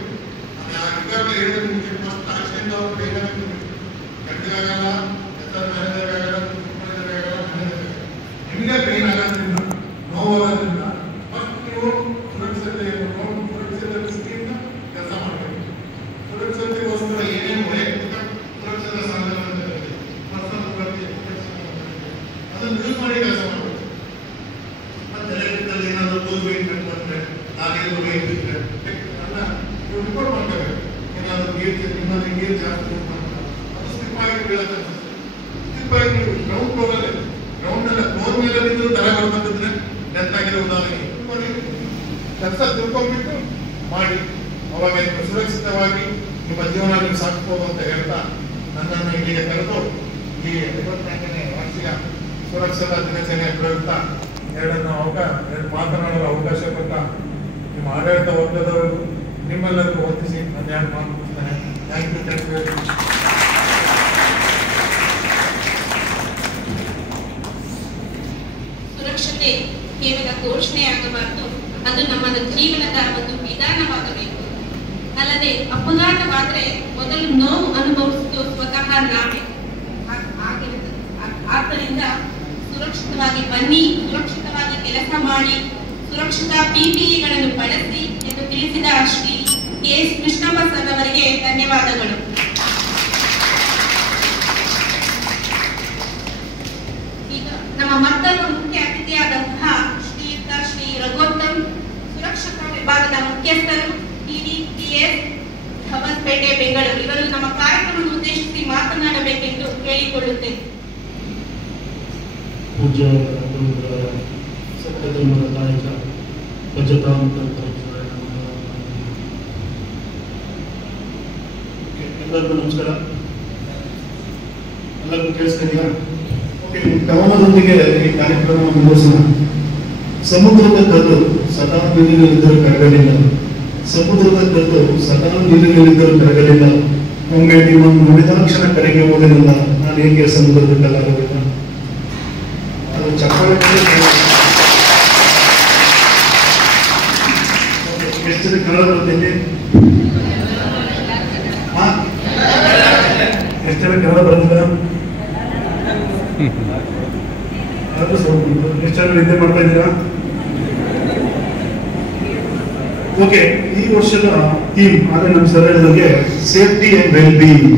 ಈಗಾಗಲೇ ಹೇಳಿದ್ರೆ ನಿಮಗೆ ಫಸ್ಟ್ ಆಕ್ಸಿಡೆಂಟ್ ಅವ್ರು ಗಂಟೆಗಾಗಲ್ಲ, ಮ್ಯಾನೇಜರ್ ಆಗಲ್ಲ, ನಿಮಗೆ ಪೇನ್ ಆಗೋದ್ರಿಂದ, ನೋವಾಗೋದ್ರಿಂದ ಫಸ್ಟ್ ನೀವು ಸುರಕ್ಷತೆ ದೃಷ್ಟಿಯಿಂದ ಕೆಲಸ ಮಾಡಬೇಕು. ಸುರಕ್ಷತೆಗೋಸ್ಕರ ಏನೇನು ವೈಯಕ್ತಿಕ ಸುರಕ್ಷತಾ ಸಾಧನಗಳಿದೆ, ಅದನ್ನು ಯೂಸ್ ಮಾಡಿ ಕೆಲಸ ಮಾಡಬೇಕು. ಮತ್ತೆ ಎಲೆಕ್ಟ್ರಿಕಲ್ ಏನಾದರೂ ಟೂಲ್ ವೇಟ್ ಬಂದರೆ ನಾಲ್ಕು ವೇಟ್ ಇದ್ರೆ ಅಲ್ಲ ನೀವು ರಿಪೋರ್ಟ್ ಮಾಡ್ಕೋಬೇಕು. ಏನಾದರೂ ನಿಮ್ಮಲ್ಲಿ ನೀರು ಜಾಸ್ತಿ ಅದು ಸ್ಲಿಪ್ ಆಗಿ ಬೀಳತ್ತೆ, ಸ್ಲಿಪ್ ಆಗಿ ನೀವು ಗ್ರೌಂಡ್ ಫ್ಲೋರಲ್ಲೇ ಗ್ರೌಂಡಲ್ಲಿ ಫ್ಲೋರ್ ಮೇಲೆ ಬಿದ್ದು ತಲೆ ಬರ್ತಂತಿದ್ರೆ ಡೆತ್ ಆಗಿರೋ ಉದಾಹರಣೆ ಕೆಲಸ ತಿಳ್ಕೊಂಡ್ಬಿಟ್ಟು ಮಾಡಿ, ಅವಾಗ ನೀವು ಸುರಕ್ಷಿತವಾಗಿ ನಿಮ್ಮ ಜೀವನ ನೀವು ಸಾಕ್ಬೋದು ಅಂತ ಹೇಳ್ತಾ ನನ್ನನ್ನು ಇಲ್ಲಿಗೆ ಕರೆದು ಈ 54ನೇ ವಾರ್ಷಿಕ ಸುರಕ್ಷತಾ ದಿನಾಚರಣೆ ಪ್ರಯುಕ್ತ ಎರಡು ಮಾತನಾಡಲು ಅವಕಾಶ ಕೊಟ್ಟ ನಿಮ್ಮ ಆಡಳಿತ ವರ್ಗದವರು ನಿಮ್ಮೆಲ್ಲರಿಗೂ ವಂದಿಸಿ ನಾನು ಯಾರು ಮಾತನಾಡ್ತೇನೆ. Thank you. ಸುರಕ್ಷತೆ ಕೇವಲ ಘೋಷಣೆಯಾಗಬಾರದು, ಅದು ನಮ್ಮ ಜೀವನದ ಒಂದು ವಿಧಾನವಾಗಬೇಕು. ಅಲ್ಲದೆ ಅಲ್ಲದೆ ಅಪಘಾತವಾದರೆ ಮೊದಲು ನೋವು ಅನುಭವಿಸುವುದು ಸ್ವತಃ ನಾವೇ. ಆದ್ದರಿಂದ ಸುರಕ್ಷಿತವಾಗಿ ಬನ್ನಿ, ಸುರಕ್ಷಿತವಾಗಿ ಕೆಲಸ ಮಾಡಿ, ಸುರಕ್ಷಿತ PPEಗಳನ್ನು ಬಳಸಿ ಎಂದು ತಿಳಿಸಿದ ಶ್ರೀ KS ಕೃಷ್ಣಪ್ಪ ಸರ್ ಅವರಿಗೆ ಧನ್ಯವಾದಗಳು. ಈಗ ನಮ್ಮ ಮತ್ತೊಬ್ಬ ಮುಖ್ಯ ಅತಿಥಿಯಾದಂತಹ ಶ್ರೀಯುತ ಶ್ರೀ ರಘೋತ್ತಮ್, ಸುರಕ್ಷತಾ ವಿಭಾಗದ ಮುಖ್ಯಸ್ಥರು, TDPS ಹೊಸಪೇಟೆ ಬೆಂಗಳೂರು, ಇವರು ನಮ್ಮ ಕಾರ್ಯಕ್ರಮವನ್ನು ಉದ್ದೇಶಿಸಿ ಮಾತನಾಡಬೇಕೆಂದು ಕೇಳಿಕೊಳ್ಳುತ್ತೇನೆ. ಪೂಜ್ಯ ಸತ್ಯಧರ್ಮದ ನಾಯಕ ಎಲ್ಲರಿಗೂ ನಮಸ್ಕಾರ. ಎಲ್ಲರಿಗೂ ಕೇಳಿಸ್ತಿದೆಯಾ? ಓಕೆ, ಗಮನದೊಂದಿಗೆ ಈ ಕಾರ್ಯಕ್ರಮ ಮುಂದುವರಿಸೋಣ. ಸಮುದ್ರದ ಕಲ್ಲು ಸದಾ ನೀರಿನಲ್ಲಿದ್ದರೂ ಕರಗಲಿಲ್ಲ, ಸಮುದ್ರದ ಕಲ್ಲು ಸದಾ ನೀರಿನಲ್ಲಿದ್ದರೂ ಕರಗಲಿಲ್ಲ, ಒಮ್ಮೆ ನಿಮ್ಮನ್ನು ನುಡಿದಾಕ್ಷಣ ಕರೆಗೆ ಹೋಗಲಿಲ್ಲ, ನಾನು ಹೇಗೆ ಸಮುದ್ರದ ಕಲ್ಲಾಗಲಿಲ್ಲ. ಅದು ಚಪ್ಪಾಳೆ. ಎಷ್ಟು ಜನ ಕನ್ನಡ ಬರುತ್ತೆ? ಎಷ್ಟು ಜನ ಕನ್ನಡ ಬರೋದಿಲ್ಲ? ಎಷ್ಟು ಜನ ನಿದ್ದೆ ಮಾಡ್ತಾ ಇದ್ದೀರಾ? ಓಕೆ, ಈ ವರ್ಷದ ಥೀಮ್ ಆದರೆ ನಮ್ಮ ಸರ್ ಹೇಳಿದಾಗೆ safety and well being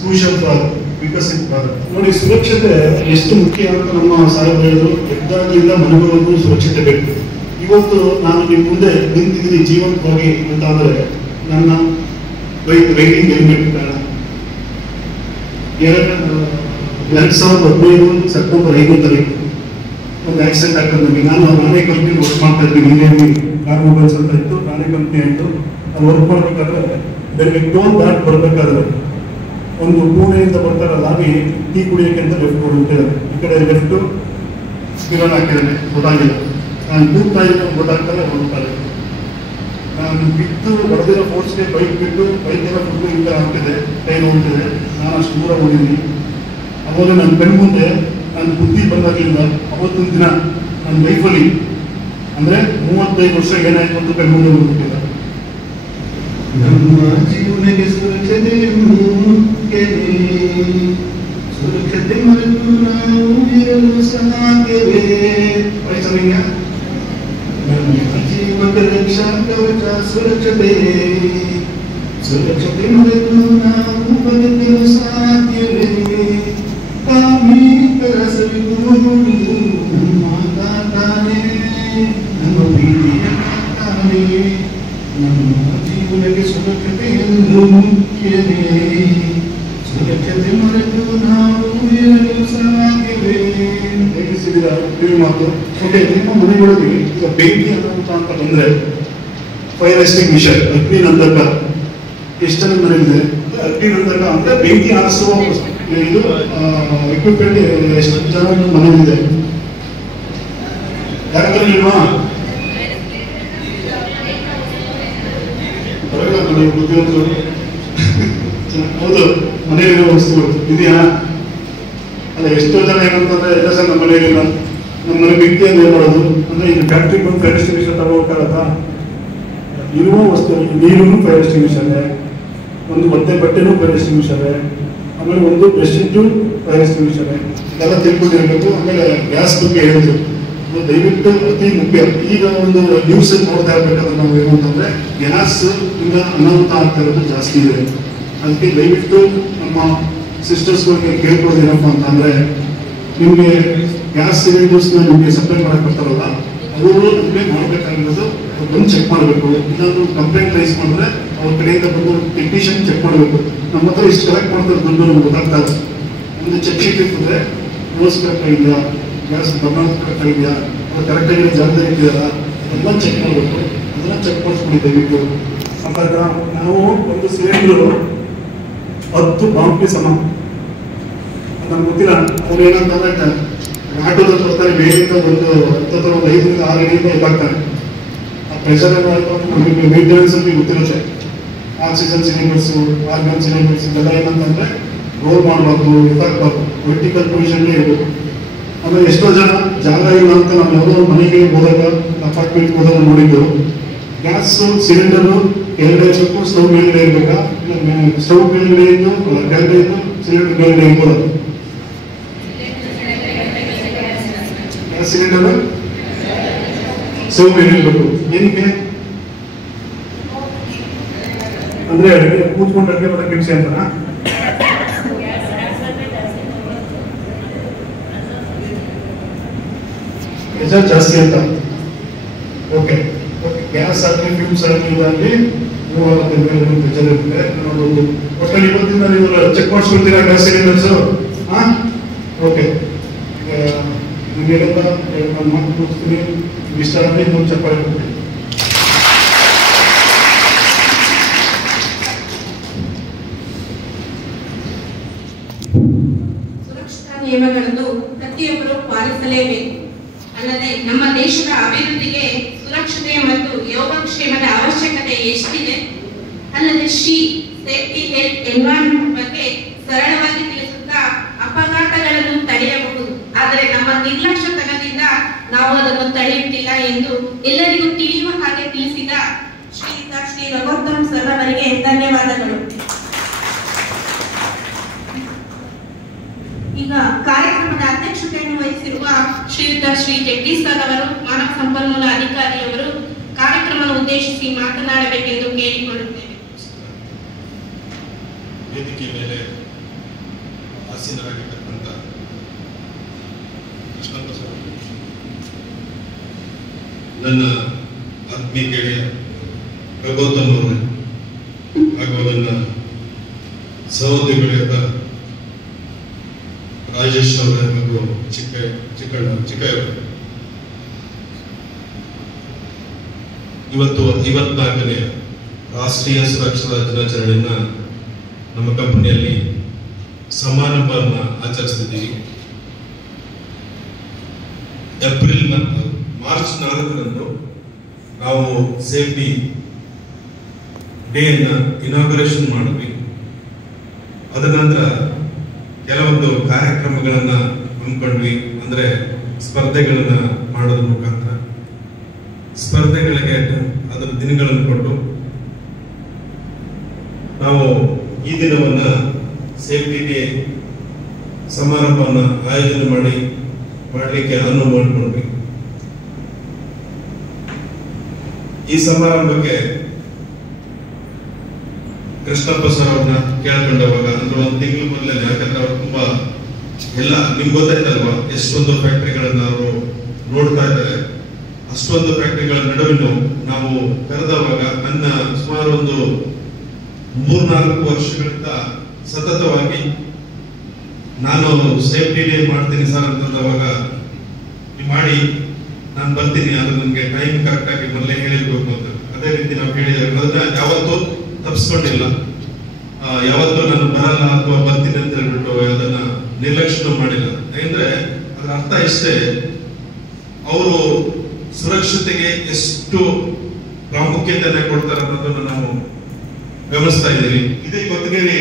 crucial for Viksit Bharat. ನೋಡಿ, ಸುರಕ್ಷತೆ ಎಷ್ಟು ಮುಖ್ಯ ಅಂತ ನಮ್ಮ ಸಾಹೇಬ್ ಹೇಳಿದ್ರು. ಎದ್ದಾಗಲಿಂದ ಮನೆಯವರೆಗೂ ಸುರಕ್ಷತೆ ಬೇಕು. ಇವತ್ತು ನಾನು ನಿಮ್ಮ ಮುಂದೆ ನಿಂತಿದ್ದೀನಿ ಜೀವಂತವಾಗಿ ಅಂತ ಅಂದರೆ ನನ್ನ ರೈಡಿಂಗ್ ಹೆಲ್ಮೆಟ್ ಕಾರಣ. 2015 ಸೆಪ್ಟೆಂಬರ್ 5ನೇ ತಾರೀಕು ಒಂದು ಆಕ್ಸಿಡೆಂಟ್ ಆಗ್ತದೆ ನಮಗೆ. ನಾನೇ ಕಂಪ್ನಿ ವರ್ಕ್ ಮಾಡ್ತಾ ಇದ್ದೀನಿ, ಇಂಡಿಯನ್ ಕಾರ್ ಮೊಬೈಲ್ಸ್ ಅಂತ ಇತ್ತು, ನಾನೇ ಕಂಪ್ನಿ ಆಯಿತು. ಅದು ವರ್ಕ್ ಮಾಡಬೇಕಾದ್ರೆ ಬೆಳಗ್ಗೆ ಟೋಲ್ ದಾಟ್ ಬರಬೇಕಾದ್ರೆ ಒಂದು ಪುಣೆಯಿಂದ ಬರ್ತಾರೆ, ಲಾಗಿ ಟೀ ಕುಡಿಯೋಕೆ ಅಂತ ಲೆಫ್ಟ್ ಹೊರಟಿದ್ದಾರೆ. ಈ ಕಡೆ ಲೆಫ್ಟು ಕಿರಣ್ ಹಾಕಿದ್ದಾನೆ, ಗೊತ್ತಾಗಿಲ್ಲ. ನಾನು ಕೂಗ್ತಾ ಇದ್ದೀನಿ, ಗೊತ್ತಾಗ್ತಾರೆ, ಹೊರಡ್ತಾರೆ. ನಾನು ಬಿದ್ದು ಹೊಡೆದಿರೋ ಫೋರ್ಸ್ಗೆ ಬೈಕ್ ಬಿಟ್ಟು ಬೈಕೆಲ್ಲ ಫುಲ್ಲು ಇಂದ ಆಗ್ತಿದೆ, ಟೈರ್ ಹೊರಟಿದೆ. ನಾನು ಅಷ್ಟು ದೂರ ಹೋಗಿದ್ದೀನಿ. ಅವಾಗ ನನ್ನ ಕಣ್ಣು ಮುಂದೆ ನನ್ನ ಬುದ್ಧಿ ಬಂದಾಗಲಿಲ್ಲ. ಅವತ್ತಿನ ದಿನ ನನ್ನ ಲೈಫಲ್ಲಿ ಅಂದರೆ 35 ವರ್ಷ ಏನಾಯಿತು ಅಂತ ಕಣ್ಣು ಮುಂದೆ ಬಂದ್ಬಿಟ್ಟಿಲ್ಲ. ನಮ್ಮ ಜೀವನಕ್ಕೆ ಸುರಕ್ಷತೆ ಮರೆತು ನಾವು ಇರಲು ಸಾಧ್ಯವೇ? ಜೀವಕ್ಕೆ ರಕ್ಷಾ ಕವಚ ಸುರಕ್ಷತೆ, ಸುರಕ್ಷತೆ ಮರೆತು ನಾವು ಬದುಕಲು ಸಾಧ್ಯವೇ? ಕಾರ್ಮಿಕರ ಸವಿಗೂಡು ನಮ್ಮ ತಾನೇ, ನಮ್ಮ ಪ್ರೀತಿಯ ತಾನೇ, ನಮ್ಮ ಜೀವನಕ್ಕೆ ಸುರಕ್ಷತೆ ಎಂದು ಮುಖ್ಯವೇ? ಸುರಕ್ಷತೆ ಮರೆತು ನಾವು ಇರಲು ಸಾಧ್ಯವೇ? ಹೇಗಿಸಿದಿರ ಕಿವಿ ಮಾತು. ಓಕೆ, ನಿಮ್ಮ ಮನೆಗಳಲ್ಲಿ ಈಗ ಬೆಂಕಿ ಅಂತ ಬಂದ್ರೆ ಫೈರ್ ಎಕ್ಸ್ಟಿಂಗ್ವಿಷರ್, ಅಗ್ನಿ ನಂದಕ ಎಷ್ಟು ಜನ ಮನೆಯಿದೆ? ಅಗ್ನಿ ನಂದಕ ಅಂದ್ರೆ ಬೆಂಕಿ ಆರಿಸುವ ಇದು ಎಕ್ವಿಪ್ಮೆಂಟ್ ಎಷ್ಟು ಜನ ಮನೆಯಲ್ಲಿದೆ? ಯಾಕಂದ್ರೆ ಇಲ್ವಾ? ಬರಲ್ಲ ಮನೆ ಬುದ್ಧಿವಂತರು. ಹೌದು, ಮನೆಯಲ್ಲಿರೋ ವಸ್ತುಗಳು ಇದೆಯಾ? ಅಲ್ಲ, ಎಷ್ಟೋ ಜನ ಏನಂತಂದ್ರೆ ಎಲ್ಲ ಸರ್ ನಮ್ಮ ಮನೆಯಲ್ಲಿಲ್ಲ, ನಮ್ಮ ಮನೆ ಬೆಂಕಿ ಅಂದ್ರೆ ಏನ್ ಮಾಡೋದು ಅಂದ್ರೆ ಇದು ಫ್ಯಾಕ್ಟ್ರಿಗೆ ಬಂದು ಫೈರ್ ಎಕ್ಸ್ಟಿಂಗ್ವಿಷರ್ ತಗೋಬೇಕಾಗತ್ತಾ? ಇರುವ ವಸ್ತು ನೀರು ಫೈರ್ ಎಕ್ಸ್ಟಿಂಗ್ವಿಷರೇ, ಒಂದು ಬಟ್ಟೆನೂ ಫೈರ್ ಎಕ್ಸ್ಟಿಂಗ್ವಿಷರೇ, ಆಮೇಲೆ ಒಂದು ಬೆಡ್ಶೀಟು ಫೈರ್ ಎಕ್ಸ್ಟಿಂಗ್ವಿಷರೇ, ಇದೆಲ್ಲ ತಿಳ್ಕೊಂಡಿರ್ಬೇಕು. ಆಮೇಲೆ ಗ್ಯಾಸ್ ಬಗ್ಗೆ ಹೇಳಿದ್ರು, ದಯವಿಟ್ಟು ಅತಿ ಮುಖ್ಯ. ಈಗ ಒಂದು ನ್ಯೂಸ್ ನೋಡ್ತಾ ಇರ್ಬೇಕಾದ್ರೆ ನಾವು ಏನು ಅಂತಂದ್ರೆ ಗ್ಯಾಸ್ ಈಗ ಅನಾಹುತ ಆಗ್ತಾ ಇರೋದು ಜಾಸ್ತಿ ಇದೆ. ಅದಕ್ಕೆ ದಯವಿಟ್ಟು ನಮ್ಮ ಸಿಸ್ಟರ್ಸ್ಗಳಿಗೆ ಕೇಳ್ಕೊಳ್ಳೋದು ಏನಪ್ಪ ಅಂತಂದ್ರೆ, ನಿಮಗೆ ಗ್ಯಾಸ್ ಸಿಲಿಂಡರ್ಸ್ನ ನಿಮಗೆ ಸಪ್ಲೈ ಮಾಡಕ್ಕೆ ಬರ್ತಾರಲ್ಲ, ಅವರು ನಮಗೆ ಮಾಡಬೇಕಾಗಿರೋದು ಬಂದು ಚೆಕ್ ಮಾಡಬೇಕು. ಇಲ್ಲಾಂದ್ರೆ ಕಂಪ್ಲೇಂಟ್ ರೈಸ್ ಮಾಡಿದ್ರೆ ಅವ್ರ ಕಡೆಯಿಂದ ಬಂದು ಟೆಕ್ನಿಷಿಯನ್ ಚೆಕ್ ಮಾಡಬೇಕು. ನಮ್ಮ ಹತ್ರ ಇಷ್ಟು ಕಲೆಕ್ಟ್ ಮಾಡ್ತಾರೆ ದುಡ್ಡು ನಮ್ಗೆ ಗೊತ್ತಾಗ್ತಾ ಇದೆ. ಒಂದು ಚೆಕ್ ಶೀಟ್ ಇರ್ತದೆ, ರೋಸ್ ಕರೆಕ್ಟ್ ಇದೆಯಾ, ಗ್ಯಾಸ್ ಬರ್ನರ್ ಕರೆಕ್ಟ್ ಇದೆಯಾ, ಅದು ಕರೆಕ್ಟಾಗಿರೋ ಜಾಗದಲ್ಲಿ ಇದೆಯಲ್ಲ, ಎಲ್ಲ ಚೆಕ್ ಮಾಡಬೇಕು. ಅದನ್ನ ಚೆಕ್ ಮಾಡಿಸ್ಬಿಡಿ ದಯವಿಟ್ಟು. ಅವಾಗ ನಾವು ಒಂದು ಸಿಲಿಂಡರು 10 ಬಾಂಬ್ಗೆ ಸಮ. ನಮ್ಗೆ ಗೊತ್ತಿಲ್ಲ, ಅವ್ರು ಏನಂತಂದ್ರೆ ಆಟೋದಲ್ಲಿ ಬರ್ತಾರೆ, ಬೇಗದಿಂದ ಒಂದು 5ರಿಂದ 6 ಅಡಿಯಿಂದ ಎದ್ದಾಗ್ತಾರೆ. ಆ ಪ್ರೆಷರ್ ಎಲ್ಲ ಆಯಿತು ಅಂದ್ರೆ ನಮಗೆ ಮೇಂಟೆನೆನ್ಸ್ ಅಲ್ಲಿ ಗೊತ್ತಿರುತ್ತೆ. ಆಕ್ಸಿಜನ್ ಸಿಲಿಂಡರ್ಸು, ಆರ್ಗನ್ ಸಿಲಿಂಡರ್ಸ್ ಇದೆಲ್ಲ ಏನಂತಂದ್ರೆ ರೋಲ್ ಮಾಡಬಾರ್ದು, ಎತ್ತಾಗಬಾರ್ದು, ವರ್ಟಿಕಲ್ ಪೊಸಿಷನ್ಗೆ ಇರಬೇಕು. ಆಮೇಲೆ ಎಷ್ಟೋ ಜನ ಜಾಗ ಇಲ್ಲ ಅಂತ ನಾವು ಯಾವುದೋ ಮನೆಗೆ ಹೋದಾಗ, ಅಪಾರ್ಟ್ಮೆಂಟ್ಗೆ ಹೋದಾಗ ನೋಡಿದ್ದು, ಗ್ಯಾಸ್ ಸಿಲಿಂಡರು ಕೆಳಗಡೆ ಇರಬೇಕು, ಸ್ಟವ್ ಮೇಲ್ಗಡೆ ಇರಬೇಕಾ, ಇಲ್ಲ ಸ್ಟವ್ ಮೇಲ್ಗಡೆ ಇದ್ದು ಕೆಳಗಡೆ ಇದ್ದು ಸಿಲಿಂಡರ್ ಮೇಲ್ಗಡೆ ಇರ್ಬೋದು. ಗ್ಯಾಸ್ ಸಿಲಿಂಡರ್ ಸ್ಟವ್ ಮೇಲೆ ಇರಬೇಕು. ಏನಕ್ಕೆ ಅಂದ್ರೆ ಅಡುಗೆ ಕೂತ್ಕೊಂಡು ಅಡುಗೆ ಮಾಡೋಕೆ ಹಿಂಸೆ ಅಂತನಾ? ಪ್ರೆಷರ್ ಜಾಸ್ತಿ ಅಂತ. ಓಕೆ, ಗ್ಯಾಸ್ ಆಗಲಿ ಫ್ಯೂಮ್ಸ್ ಆಗಲಿ ಇದಾಗಲಿ ಪ್ರೆಷರ್ ಇರುತ್ತೆ. ನೋಡೋದು ಒಟ್ಟಲ್ಲಿ ಇವತ್ತಿಂದ ನೀವು ಚೆಕ್ ಮಾಡಿಸ್ಕೊಳ್ತೀರಾ ಗ್ಯಾಸ್ ಸಿಲಿಂಡರ್ಸು? ಹಾಂ, ಓಕೆ. ನಿಮಗೆಲ್ಲ ನಾನು ಮಾತು ತೋರಿಸ್ತೀನಿ. ಇಷ್ಟ ಆದರೆ ಇನ್ನೊಂದು ಚಪ್ಪಾಳೆ ಕೊಡ್ತೀನಿ. ಸುರಕ್ಷತಾ ನಿಯಮಗಳನ್ನು ಪ್ರತಿಯೊಬ್ಬರು ಪಾಲಿಸಲೇಬೇಕು. ಅಲ್ಲದೆ ನಮ್ಮ ದೇಶದ ಅಭಿವೃದ್ಧಿಗೆ ಸುರಕ್ಷತೆ ಮತ್ತು ಯೋಗಕ್ಷೇಮದ ಅವಶ್ಯಕತೆ ಎಷ್ಟಿದೆ. ಅಲ್ಲದೆ ಸೇಫ್ಟಿ ಹೆಲ್ತ್ ಎನ್ವೈರನ್ಮೆಂಟ್ ಬಗ್ಗೆ ಸರಳವಾಗಿ ತಿಳಿಸುತ್ತಾ ಅಪಘಾತಗಳನ್ನು ತಡೆಯಬಹುದು. ಆದರೆ ನಮ್ಮ ನಿರ್ಲಕ್ಷ್ಯತನದಿಂದ ನಾವು ಅದನ್ನು ತಡೆಯುತ್ತಿಲ್ಲ ಎಂದು ಎಲ್ಲರಿಗೂ ತಿಳಿಯುವ ಹಾಗೆ ತಿಳಿಸಿದ ಶ್ರೀಯುತ ಶ್ರೀ ರಘೋತ್ತಮ್ ಸರ್ ಅವರಿಗೆ ಧನ್ಯವಾದಗಳು. ಈಗ ಕಾರ್ಯಕ್ರಮದ ಅಧ್ಯಕ್ಷತೆಯನ್ನು ವಹಿಸಿರುವ ಶ್ರೀಯುತ ಶ್ರೀ ಜಗದೀಶ್ ಸರ್ ಅವರು, ಮಾನವ ಸಂಪನ್ಮೂಲ ಅಧಿಕಾರಿಯವರು ಕಾರ್ಯಕ್ರಮವನ್ನು ಉದ್ದೇಶಿಸಿ ಮಾತನಾಡಬೇಕೆಂದು ಕೇಳಿಕೊಳ್ಳುತ್ತೇವೆ. ವೇದಿಕೆ ಮೇಲೆ ಆಸೀನರಾಗಿರ್ತಕ್ಕಂಥ ಕೃಷ್ಣಪ್ಪ ಸರ್, ನನ್ನ ಆತ್ಮೀಯ ಗೆಳೆಯ ರಘೋತ್ತಮ್ ಅವರು ಹಾಗೂ ನನ್ನ ಸಹೋದ್ಯೋಗಿಗಳಾದ ರಾಜೇಶ್ ಅವರ ಹಾಗೂ ಚಿಕ್ಕಯ್ಯವರು, ಇವತ್ತು 54ನೇ ರಾಷ್ಟ್ರೀಯ ಸುರಕ್ಷತಾ ದಿನಾಚರಣೆಯನ್ನ ನಮ್ಮ ಕಂಪನಿಯಲ್ಲಿ ಸಮಾರಂಭವನ್ನು ಆಚರಿಸ್ತಿದ್ದೀವಿ. ಮಾರ್ಚ್ 4ರಂದು ನಾವು ಸೇಫ್ಟಿ ಡೇಯನ್ನು ಇನಾಗ್ರೇಷನ್ ಮಾಡಿದ್ವಿ. ಅದ ನಂತರ ಕೆಲವೊಂದು ಕಾರ್ಯಕ್ರಮಗಳನ್ನ ಹಮ್ಮಿಕೊಂಡ್ವಿ. ಅಂದ್ರೆ ಸ್ಪರ್ಧೆಗಳನ್ನ ಮಾಡೋದ್ರ ಮುಖಾಂತರ ಸ್ಪರ್ಧೆಗಳಿಗೆ ಅದರ ದಿನಗಳನ್ನು ಕೊಟ್ಟು ನಾವು ಈ ದಿನವನ್ನ ಸೇಫ್ಟಿ ಡೇ ಸಮಾರಂಭವನ್ನ ಆಯೋಜನೆ ಮಾಡಲಿಕ್ಕೆ ಅನುವು ಮಾಡಿಕೊಂಡ್ವಿ. ಈ ಸಮಾರಂಭಕ್ಕೆ ಕೃಷ್ಣಪ್ಪ ಸರ್ ಅವ್ರನ್ನ ಕೇಳ್ಕೊಂಡವಾಗ ಅಂದ್ರೆ ಒಂದು ತಿಂಗಳು ಮೊದಲೇ, ಯಾಕಂದ್ರೆ ಅವ್ರು ತುಂಬಾ ಎಲ್ಲ ನಿಮ್ಗೆ ಗೊತ್ತಾಯ್ತಲ್ವಾ ಎಷ್ಟೊಂದು ಫ್ಯಾಕ್ಟ್ರಿಗಳನ್ನ ಅವರು ನೋಡ್ತಾ ಇದ್ದಾರೆ. ಅಷ್ಟೊಂದು ಫ್ಯಾಕ್ಟ್ರಿಗಳ ನಡುವಿನ ನಾವು ಕರೆದವಾಗ ನನ್ನ ಸುಮಾರು ಒಂದು 3-4 ವರ್ಷಗಳಿಂದ ಸತತವಾಗಿ ನಾನು ಸೇಫ್ಟಿ ಡೇ ಮಾಡ್ತೀನಿ ಸರ್ ಅಂತಂದವಾಗ ಮಾಡಿ ನಾನು ಬರ್ತೀನಿ, ಅದು ನನಗೆ ಟೈಮ್ ಕರೆಕ್ಟ್ ಆಗಿ ಮೊದಲೇ ಹೇಳಿರ್ಬೇಕು ಅಂತ. ಅದೇ ರೀತಿ ನಾವು ಹೇಳಿದ್ರೆ ಅದನ್ನ ಯಾವತ್ತೂ ತಪ್ಪಿಸ್ಕೊಂಡಿಲ್ಲ. ಯಾವತ್ತೂ ನಾನು ಬರಲ್ಲ ಅಥವಾ ಬರ್ತೀನಿ ಅಂತ ಹೇಳ್ಬಿಟ್ಟು ಅದನ್ನ ನಿರ್ಲಕ್ಷ್ಯ ಮಾಡಿಲ್ಲ. ಯಾಕಂದ್ರೆ ಅದರ ಅರ್ಥ ಇಷ್ಟೇ, ಅವರು ಸುರಕ್ಷತೆಗೆ ಎಷ್ಟು ಪ್ರಾಮುಖ್ಯತೆಯನ್ನ ಕೊಡ್ತಾರೆ ಅನ್ನೋದನ್ನ ನಾವು ಗಮನಿಸ್ತಾ ಇದ್ದೀವಿ. ಇದೇ ಕೊತ್ತಗೇರಿ,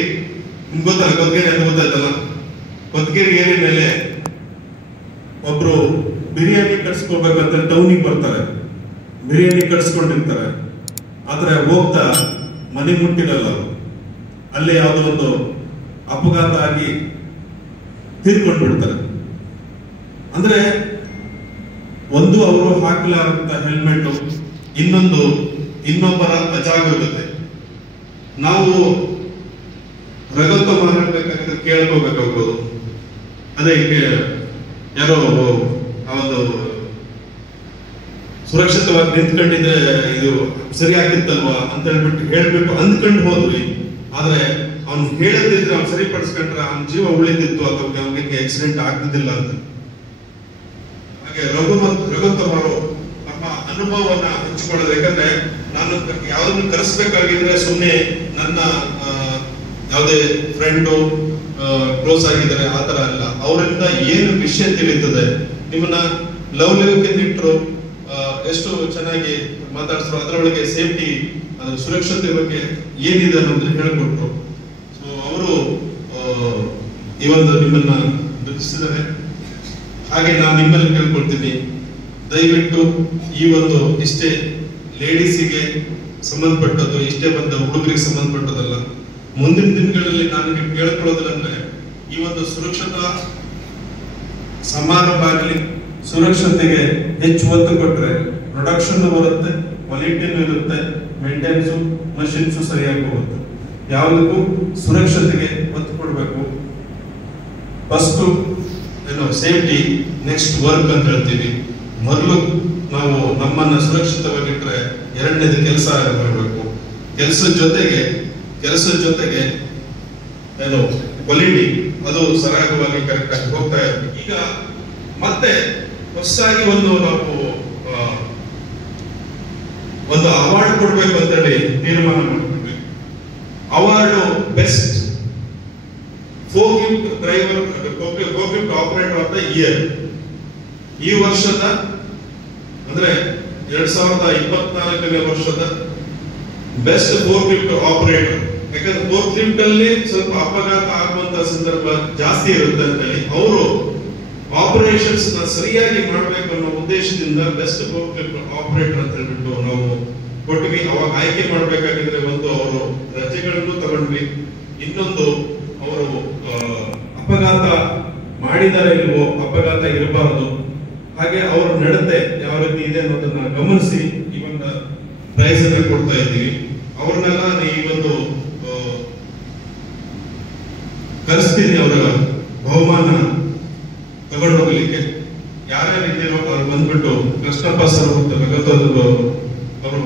ನಿಮ್ಗೆ ಗೊತ್ತಲ್ಲ ಕೊತ್ತಗೇರಿ ಅಂತ ಗೊತ್ತಾಯ್ತಲ್ಲ, ಕೊತ್ತಗೇರಿ ಏರಿಯ ಮೇಲೆ ಒಬ್ರು ಬಿರಿಯಾನಿ ಕಟ್ಸ್ಕೋಬೇಕಂತ ಟೌನಿಗೆ ಬರ್ತಾರೆ, ಬಿರಿಯಾನಿ ಕಟ್ಸ್ಕೊಂಡಿರ್ತಾರೆ. ಆದ್ರೆ ಹೋಗ್ತಾ ಮನೆ ಮುಟ್ಟಿರಲ್ಲ, ಅಲ್ಲೇ ಯಾವುದೋ ಒಂದು ಅಪಘಾತ ಆಗಿ ತೀರ್ಕೊಂಡು ಬಿಡ್ತಾರೆ. ಅಂದ್ರೆ ಒಂದು ಅವರು ಹಾಕಲಾರಂತ ಹೆಲ್ಮೆಟ್, ಇನ್ನೊಂದು ಇನ್ನೊಬ್ಬರ ಅಜಾಗರೂಕತೆ. ನಾವು ರಘೋತ್ತಮ ಬೇಕಾದ್ರೆ ಕೇಳ್ಕೋಬೇಕಾಗ್ಬೋದು. ಅದೇ ಯಾರೋ ಆ ಒಂದು ಸುರಕ್ಷಿತವಾಗಿ ನಿಂತ್ಕೊಂಡಿದ್ರೆ ಇದು ಸರಿ ಆಗಿತ್ತಲ್ವಾ ಅಂತ ಹೇಳ್ಬಿಟ್ಟು ಅಂದ್ಕೊಂಡು ಹೋದ್ವಿ. ಆದ್ರೆ ಅವ್ನು ಹೇಳದಿದ್ರೆ, ಅವ್ನು ಸರಿಪಡಿಸ್ಕೊಂಡ್ರೆ ಅವ್ನ ಜೀವ ಉಳಿತಿತ್ತು ಅಥವಾ ಅವನಿಗೆ ಆಕ್ಸಿಡೆಂಟ್ ಆಗ್ತಿದ್ದಿಲ್ಲ ಅಂತ. ಹಾಗೆ ರಘುತ್ತಮ್ ಅವರು ನಮ್ಮ ಅನುಭವವನ್ನ ಹಂಚಿಕೊಳ್ಳೋದು. ಯಾಕಂದ್ರೆ ನಾನು ಯಾವ್ದನ್ನು ಕರೆಸ್ಬೇಕಾಗಿದ್ರೆ ಸುಮ್ಮನೆ ನನ್ನ ಯಾವುದೇ ಫ್ರೆಂಡು ಕ್ಲೋಸ್ ಆಗಿದ್ದಾರೆ ಆ ತರ ಅಲ್ಲ, ಅವರಿಂದ ಏನು ವಿಷಯ ತಿಳಿಯುತ್ತದೆ. ನಿಮ್ಮನ್ನ ಲವ್ಲಿಕ್ಕೆ ಇಟ್ಟರು, ಎಷ್ಟು ಚೆನ್ನಾಗಿ ಮಾತಾಡಿಸ್ರು, ಅದರೊಳಗೆ ಸೇಫ್ಟಿ ಸುರಕ್ಷತೆ ಬಗ್ಗೆ ಏನಿದೆ ಅನ್ನೋದು ಹೇಳ್ಕೊಟ್ರು. ಸೊ ಅವರು ಈ ಒಂದು ನಿಮ್ಮನ್ನ ಗುರುತಿಸಿದ್ದಾರೆ. ಹಾಗೆ ನಾನು ನಿಮ್ಮಲ್ಲಿ ಕೇಳ್ಕೊಳ್ತೀನಿ, ದಯವಿಟ್ಟು ಈ ಒಂದು ಇಷ್ಟೇ ಲೇಡೀಸಿಗೆ ಸಂಬಂಧಪಟ್ಟದ್ದು, ಇಷ್ಟೇ ಬಂದ ಹುಡುಗರಿಗೆ ಸಂಬಂಧಪಟ್ಟದಲ್ಲ. ಮುಂದಿನ ದಿನಗಳಲ್ಲಿ ನಾನು ಕೇಳ್ಕೊಳ್ಳೋದಿಲ್ಲ, ಈ ಒಂದು ಸುರಕ್ಷತಾ ಸಮಾರಂಭ ಆಗಲಿ, ಸುರಕ್ಷತೆಗೆ ಹೆಚ್ಚು ಒತ್ತು ಕೊಟ್ಟರೆ ಪ್ರೊಡಕ್ಷನ್ ಬರುತ್ತೆ, ಕ್ವಾಲಿಟಿನೂ ಇರುತ್ತೆ, ಮೇಂಟೆನೆನ್ಸು ಮಷಿನ್ಸು ಸರಿಯಾಗಿ ಹೋಗುತ್ತೆ. ಯಾವುದಕ್ಕೂ ಸುರಕ್ಷತೆಗೆ ಒತ್ತು ಕೊಡಬೇಕು. ಫಸ್ಟ್ ಸೇಫ್ಟಿ, ನೆಕ್ಸ್ಟ್ ವರ್ಕ್ ಅಂತ ಹೇಳ್ತೀವಿ. ಮೊದಲು ನಾವು ನಮ್ಮನ್ನ ಸುರಕ್ಷಿತವಾಗಿಟ್ಟರೆ ಎರಡನೇದು ಕೆಲಸ ಮಾಡಬೇಕು. ಕೆಲಸದ ಜೊತೆಗೆ ಕ್ವಾಲಿಟಿ ಅದು ಸರಾಗವಾಗಿ ಕರೆಕ್ಟ್ ಆಗಿ ಹೋಗ್ತಾ ಇರ್ಬೇಕು. ಈಗ ಮತ್ತೆ ಹೊಸದಾಗಿ ನಾವು ಒಂದು ಅವಾರ್ಡ್ ಕೊಡ್ಬೇಕು ಅಂತೇಳಿ ತೀರ್ಮಾನ ಮಾಡ್ಕೊಳ್ಬೇಕು. Award best forklift driver, forklift operator of the year. ಈ ವರ್ಷದ ಅಂದ್ರೆ 2024ನೇ ವರ್ಷದ ಬೆಸ್ಟ್ ಫೋರ್ಕ್ಲಿಫ್ಟ್ ಆಪರೇಟರ್. ಯಾಕಂದ್ರೆ ಫೋರ್ಕ್ಲಿಫ್ಟ್ ಅಲ್ಲಿ ಸ್ವಲ್ಪ ಅಪಘಾತ ಆಗುವಂತ ಸಂದರ್ಭ ಜಾಸ್ತಿ ಇರುತ್ತೆ ಅಂತೇಳಿ ಅವರು ಆಪರೇಷನ್ಸ್ ಸರಿಯಾಗಿ ಮಾಡಬೇಕು ಅನ್ನೋ ಉದ್ದೇಶದಿಂದ ಬೆಸ್ಟ್ ಫೋರ್ಕ್ಲಿಫ್ಟ್ ಆಪರೇಟರ್ ಅಂತ ಹೇಳ್ಬಿಟ್ಟು ನಾವು ಕೊಟ್ವಿ. ಅವಾಗ ಆಯ್ಕೆ ಮಾಡಬೇಕಾಗಿದ್ರೆ ಒಂದು ಅವರು ರಜೆಗಳನ್ನು ತಗೊಂಡ್ವಿ, ಇನ್ನೊಂದು ಅವರು ಅಪಘಾತ ಮಾಡಿದರೆ ಇಲ್ವೋ, ಅಪಘಾತ ಇರಬಾರದು, ಹಾಗೆ ಅವರ ನಡತೆ ಯಾವ ರೀತಿ ಇದೆ ಅನ್ನೋದನ್ನ ಗಮನಿಸಿ ಈ ಒಂದು ಪ್ರೈಸ್ ಅನ್ನ ಕೊಡ್ತಾ ಇದ್ದೀವಿ. ಅವ್ರನ್ನೆಲ್ಲ ಈ ಒಂದು ಕಲಿಸ್ತೀನಿ, ಅವರ ಬಹುಮಾನ ತಗೊಂಡು ಹೋಗ್ಲಿಕ್ಕೆ. ಯಾರ್ಯಾರು ಇದ್ದೀರೋ ಅವ್ರು ಬಂದ್ಬಿಟ್ಟು ಕೃಷ್ಣಪ್ಪ ಸರ್ ಮತ್ತು ಅವರು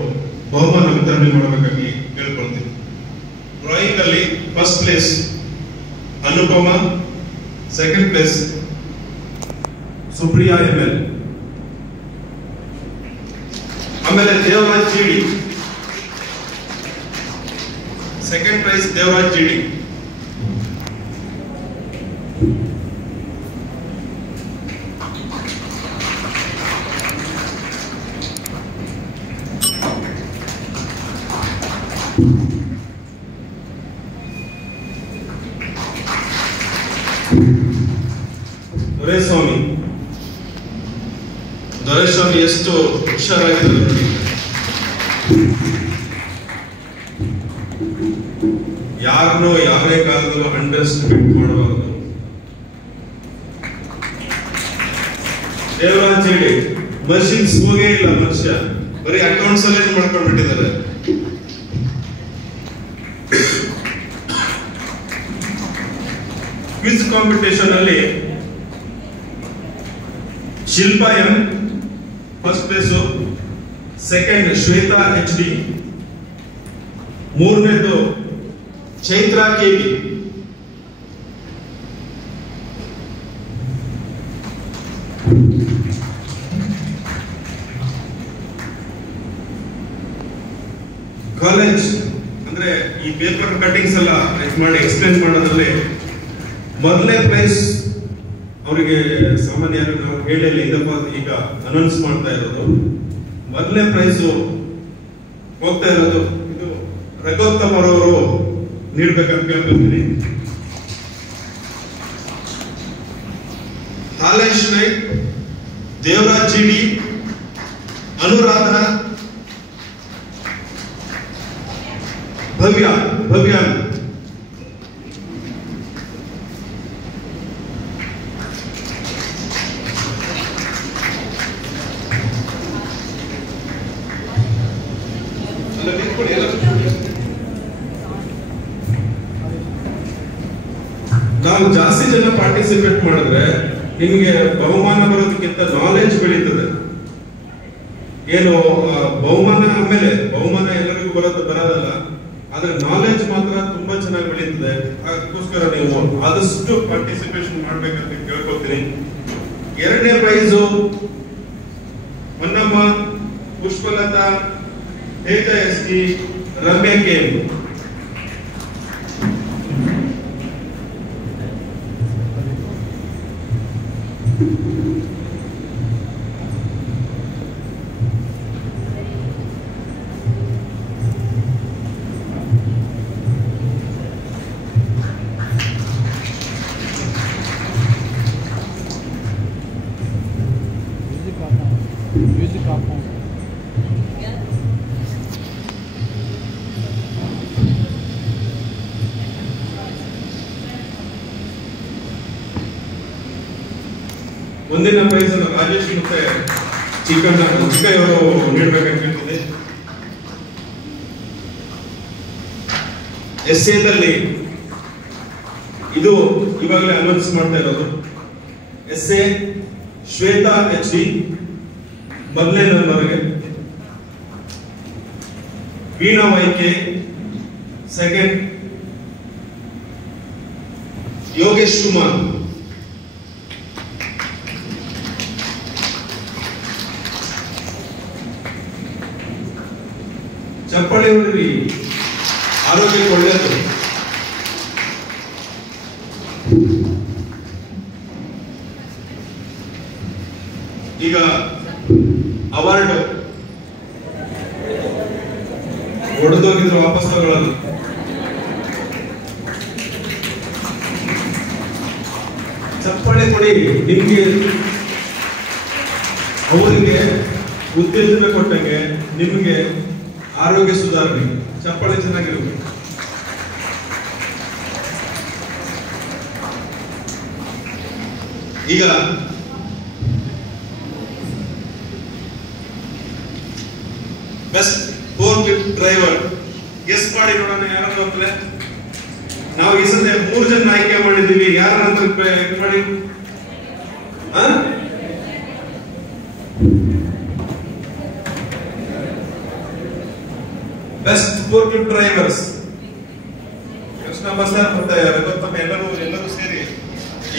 ಬಹುಮಾನ ವಿತರಣೆ ಮಾಡಬೇಕಾಗಿ ಕೇಳ್ಕೊಳ್ತೀವಿ. ಡ್ರಾಯಿಂಗ್ ಅಲ್ಲಿ ಫಸ್ಟ್ ಪ್ಲೇಸ್ ಅನುಪಮ, ಸೆಕೆಂಡ್ ಪ್ಲೇಸ್ ಸುಪ್ರಿಯಾ ML, ಆಮೇಲೆ ದೇವರಾಜ್ ಜಿಡಿ, ಸೆಕೆಂಡ್ ಪ್ರೈಸ್ ದೇವರಾಜ್ ಜಿಡಿ. ದೊರೆಸ್ವಾಮಿ ಎಷ್ಟು ಹುಷಾರಾಗಿದ್ದಾರೆ ನೋಡಿ. ಯಾರನ್ನೋ ಯಾವುದೇ ಕಾಲದಲ್ಲೂ ಅಂಡರ್ ಎಸ್ಟಿಮೇಟ್ ಮಾಡಬಾರದು. ದೇವರಾಜ್ ಹೇಳಿ ಮಷಿನ್ಸ್ ಹೋಗೇ ಇಲ್ಲ, ಮನುಷ್ಯ ಬರೀ ಅಕೌಂಟ್ಸ್ ಅಲ್ಲೇ ಮಾಡ್ಕೊಂಡ್ಬಿಟ್ಟಿದ್ದಾರೆ. ಕ್ವಿಜ್ ಕಾಂಪಿಟೇಷನ್ ಅಲ್ಲಿ Shilpa M first place, second Shweta HD, ಮೂರನೇದು ಚೈತ್ರ KB, ಕಾಲೇಜ್ ಅಂದ್ರೆ ಈ ಪೇಪರ್ ಕಟಿಂಗ್ಸ್ ಎಲ್ಲ ಮಾಡಿ ಎಕ್ಸ್ಪ್ಲೇನ್ ಮಾಡೋದ್ರಲ್ಲಿ ಮೊದಲನೇ ಪ್ರೈಸ್ ಅವರಿಗೆ ಸಾಮಾನ್ಯರು ನಾವು ಹೇಳಿಲ್ಲ, ಈಗ ಅನೌನ್ಸ್ ಮಾಡ್ತಾ ಇರೋದು. ಮೊದಲನೇ ಪ್ರೈಸ್ ಹೋಗ್ತಾ ಇರೋದು ಇದು ರಘೋತ್ತಮ್ ಅವರು ನೀಡ್ಬೇಕಂತ ಕೇಳ್ಕೊತೀನಿ. ಹಾಲೇಶ್ ನಾಯ್ಕ್, ದೇವರಾಜ್ ಜಿಡಿ, ಅನುರಾಧ, ಭವ್ಯ ನಾವು ಜಾಸ್ತಿ ಜನ ಪಾರ್ಟಿಸಿಪೇಟ್ ಮಾಡಿದ್ರೆ ನಿಮಗೆ ಬಹುಮಾನ ಬರೋದಕ್ಕಿಂತ ನಾಲೆಜ್ ಬೆಳೀತದೆ. ಏನು ಬಹುಮಾನ ಆಮೇಲೆ ಬಹುಮಾನ ಎಲ್ಲರಿಗೂ ಬರೋದಲ್ಲ, ಆದ್ರೆ ನಾಲೆಜ್ ಮಾತ್ರ ತುಂಬಾ ಚೆನ್ನಾಗಿ ಬೆಳೀತದೆ. ಅದಕ್ಕೋಸ್ಕರ ನೀವು ಆದಷ್ಟು ಪಾರ್ಟಿಸಿಪೇಷನ್ ಮಾಡ್ಬೇಕಂತ ಕೇಳ್ಕೊತೀನಿ. ಎರಡನೇ ಪ್ರೈಸು ಹೊನ್ನಮ್ಮ, ಪುಷ್ಪಲತಾ, ತೇಜ SD, ರಮ್ಯಾ KM. ಮುಂದಿನ ಪ್ರೈಸ್ ಅನ್ನು ರಾಜೇಶ್ ಮತ್ತೆ ಚಿಕ್ಕಯ್ಯವರು ನೀಡಬೇಕಂತ ಕೇಳ್ತಿದ್ದೆ. ಎಸ್ಎದಲ್ಲಿ ಇದು ಇವಾಗಲೇ ಅನೌನ್ಸ್ ಮಾಡ್ತಾ ಇರೋದು. ಎಸ್ಎ ಶ್ವೇತಾ HD ಮೊದಲನೇ ನಂಬರ್ಗೆ, ವೀಣಾ YK ಸೆಕೆಂಡ್, ಯೋಗೇಶ್ ಕುಮಾರ್ ಚಪ್ಪಾಳೆ ಹೊಡ್ರಿ, ಆರೋಗ್ಯಕ್ಕೆ ಒಳ್ಳೆಯದು. ಈಗ ಅವಾರ್ಡ್ ಹೊಡೆದೋಗಿದ್ರು ವಾಪಸ್ ತಗೊಳ್ಳೋದು. ಚಪ್ಪಾಳೆ ಕೊಡಿ. ನಿಮ್ಗೆ ಅವರಿಗೆ ಉತ್ತೇಜನ ಕೊಟ್ಟಂಗೆ ನಿಮ್ಗೆ ಆರೋಗ್ಯ ಸುಧಾರಣೆ. ಚಪ್ಪಾಳೆ ಚೆನ್ನಾಗಿರ್ಬೇಕು. ಈಗ ಬೆಸ್ಟ್ ಫೋರ್ಕ್ ಡ್ರೈವರ್ ಗೆಸ್ ಮಾಡಿ ನೋಡೋಣ ಯಾರು ಅಂತ. ನಾವು ಈ ಸದ್ಯ 3 ಜನ ಆಯ್ಕೆ ಮಾಡಿದ್ದೀವಿ. ಯಾರಂತ ಮಾಡಿ best fork drivers Krishna buzzer ಮತ್ತೆ ರಘುತ್ತಮ್ಮ ಎಲ್ಲರೂ ಸೇರಿ